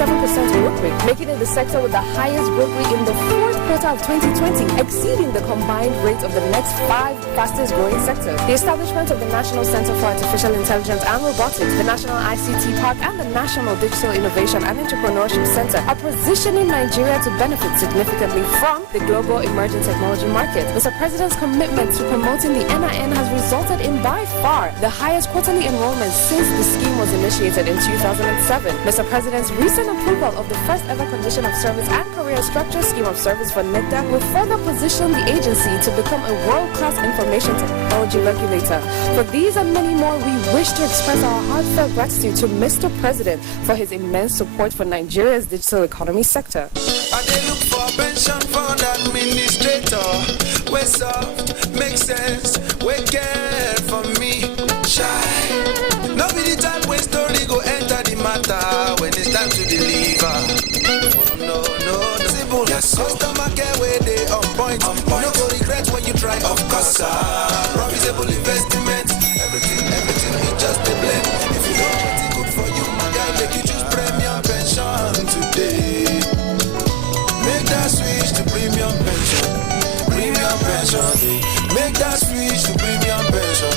growth rate, making it the sector with the highest growth rate in the fourth quarter of 2020, exceeding the combined rate of the next 5 fastest growing sectors. The establishment of the National Center for Artificial Intelligence and Robotics, the National ICT Park, and the National Digital Innovation and Entrepreneurship Center are positioning Nigeria to benefit significantly from the global emerging technology market. Mr. President's commitment to promoting the NIN has resulted in by far the highest quarterly enrollment since the scheme was initiated in 2007. Mr. President's recent approval of the first ever condition of service and career structure scheme of service for NICTA will further position the agency to become a world-class information technology regulator. For these and many more, we wish to express our heartfelt gratitude to Mr. President for his immense support for Nigeria's digital economy sector. I they look for pension fund administrator. We soft, make sense, we care for me. Shy. No be the time when story go enter the matter when it's time to deliver. No. Simple. Yes, customer care where they on point. No go regret when you try, of course. Profitable investment. Everything is just a blend. If you want what is good for you, my guy, make you choose premium pension today. Make that switch to premium pension. Premium pension. Make that switch to premium pension.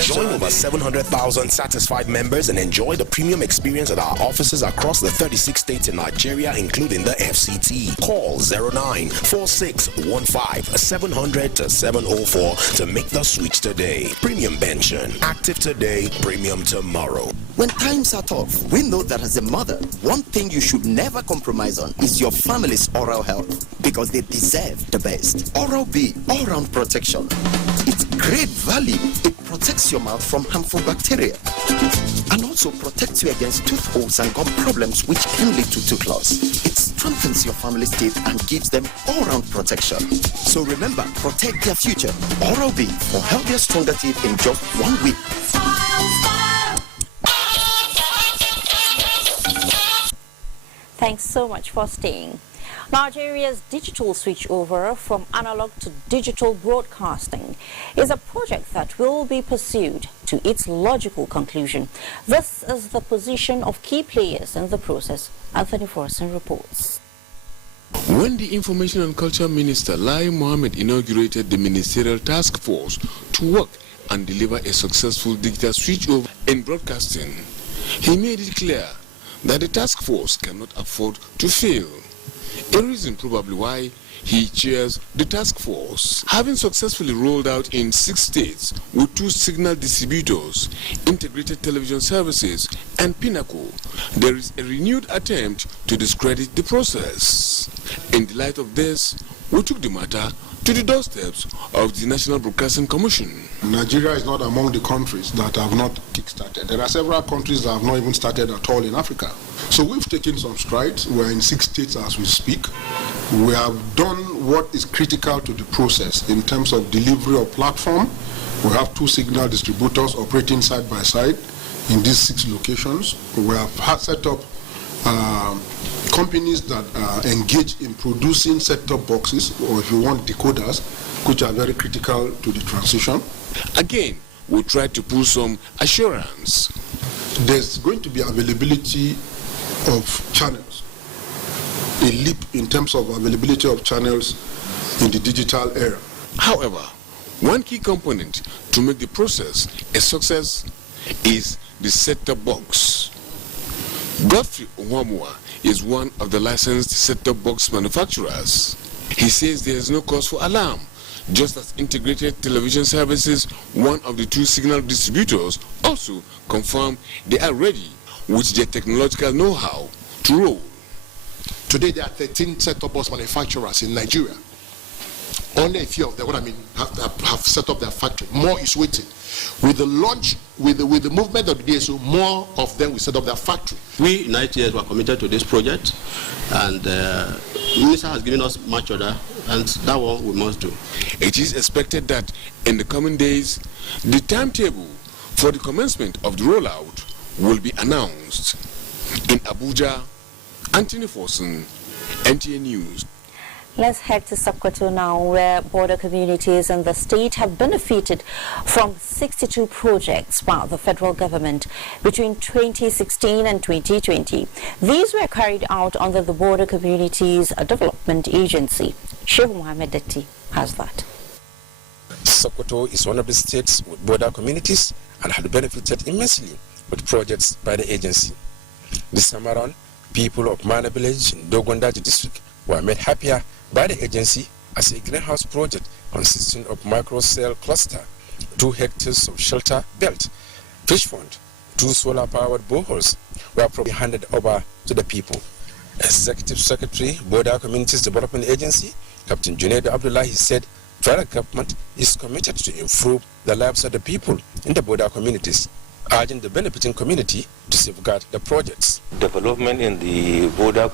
Join over 700,000 satisfied members and enjoy the premium experience at our offices across the 36 states in Nigeria, including the FCT. Call 094615-700-704 to make the switch today. Premium pension. Active today, premium tomorrow. When times are tough, we know that as a mother, one thing you should never compromise on is your family's oral health, because they deserve the best. Oral-B, all-round protection. It's great value. It protects your mouth from harmful bacteria and also protects you against tooth holes and gum problems which can lead to tooth loss. It strengthens your family's teeth and gives them all-round protection. So remember, protect their future. Oral-B for healthier, stronger teeth in just 1 week. Thanks so much for staying. Nigeria's digital switchover from analog to digital broadcasting is a project that will be pursued to its logical conclusion. This is the position of key players in the process. Anthony Forson reports. When the Information and Culture Minister Lai Mohammed inaugurated the ministerial task force to work and deliver a successful digital switchover in broadcasting, he made it clear that the task force cannot afford to fail. A reason probably why he chairs the task force. Having successfully rolled out in 6 states with 2 signal distributors, integrated television services, and Pinnacle, there is a renewed attempt to discredit the process. In the light of this, we took the matter to the doorsteps of the National Broadcasting Commission. Nigeria is not among the countries that have not kick-started. There are several countries that have not even started at all in Africa. So we've taken some strides. We're in 6 states as we speak. We have done what is critical to the process in terms of delivery of platform. We have 2 signal distributors operating side by side in these 6 locations. We have set up companies that engage in producing set-top boxes, or if you want, decoders, which are very critical to the transition. Again, we try to pull some assurance. There's going to be availability of channels, a leap in terms of availability of channels in the digital era. However, one key component to make the process a success is the set-top box. Godfrey Onwamua is one of the licensed set-top box manufacturers. He says there is no cause for alarm, just as integrated television services, one of the 2 signal distributors, also confirm they are ready with their technological know-how to roll. Today there are 13 set-top box manufacturers in Nigeria. Only a few of them, have set up their factory. More is waiting. With the launch, with the movement of the DSO, more of them will set up their factory. We Nigerians were committed to this project, and the minister has given us much order, and that one we must do. It is expected that in the coming days, the timetable for the commencement of the rollout will be announced. In Abuja, Anthony Forson, NTA News. Let's head to Sokoto now, where border communities in the state have benefited from 62 projects by the federal government between 2016 and 2020. These were carried out under the Border Communities Development Agency. Sheikh Mohammed Detti has that. Sokoto is one of the states with border communities and had benefited immensely with projects by the agency. This time around, people of Mana village in Dogondaji district were made happier by the agency as a greenhouse project consisting of micro-cell cluster, 2 hectares of shelter belt, fish pond, 2 solar-powered boreholes were probably handed over to the people. Executive Secretary, Border Communities Development Agency, Captain Junaid Abdullahi said federal government is committed to improve the lives of the people in the border communities, urging the benefiting community to safeguard the projects. Development in the border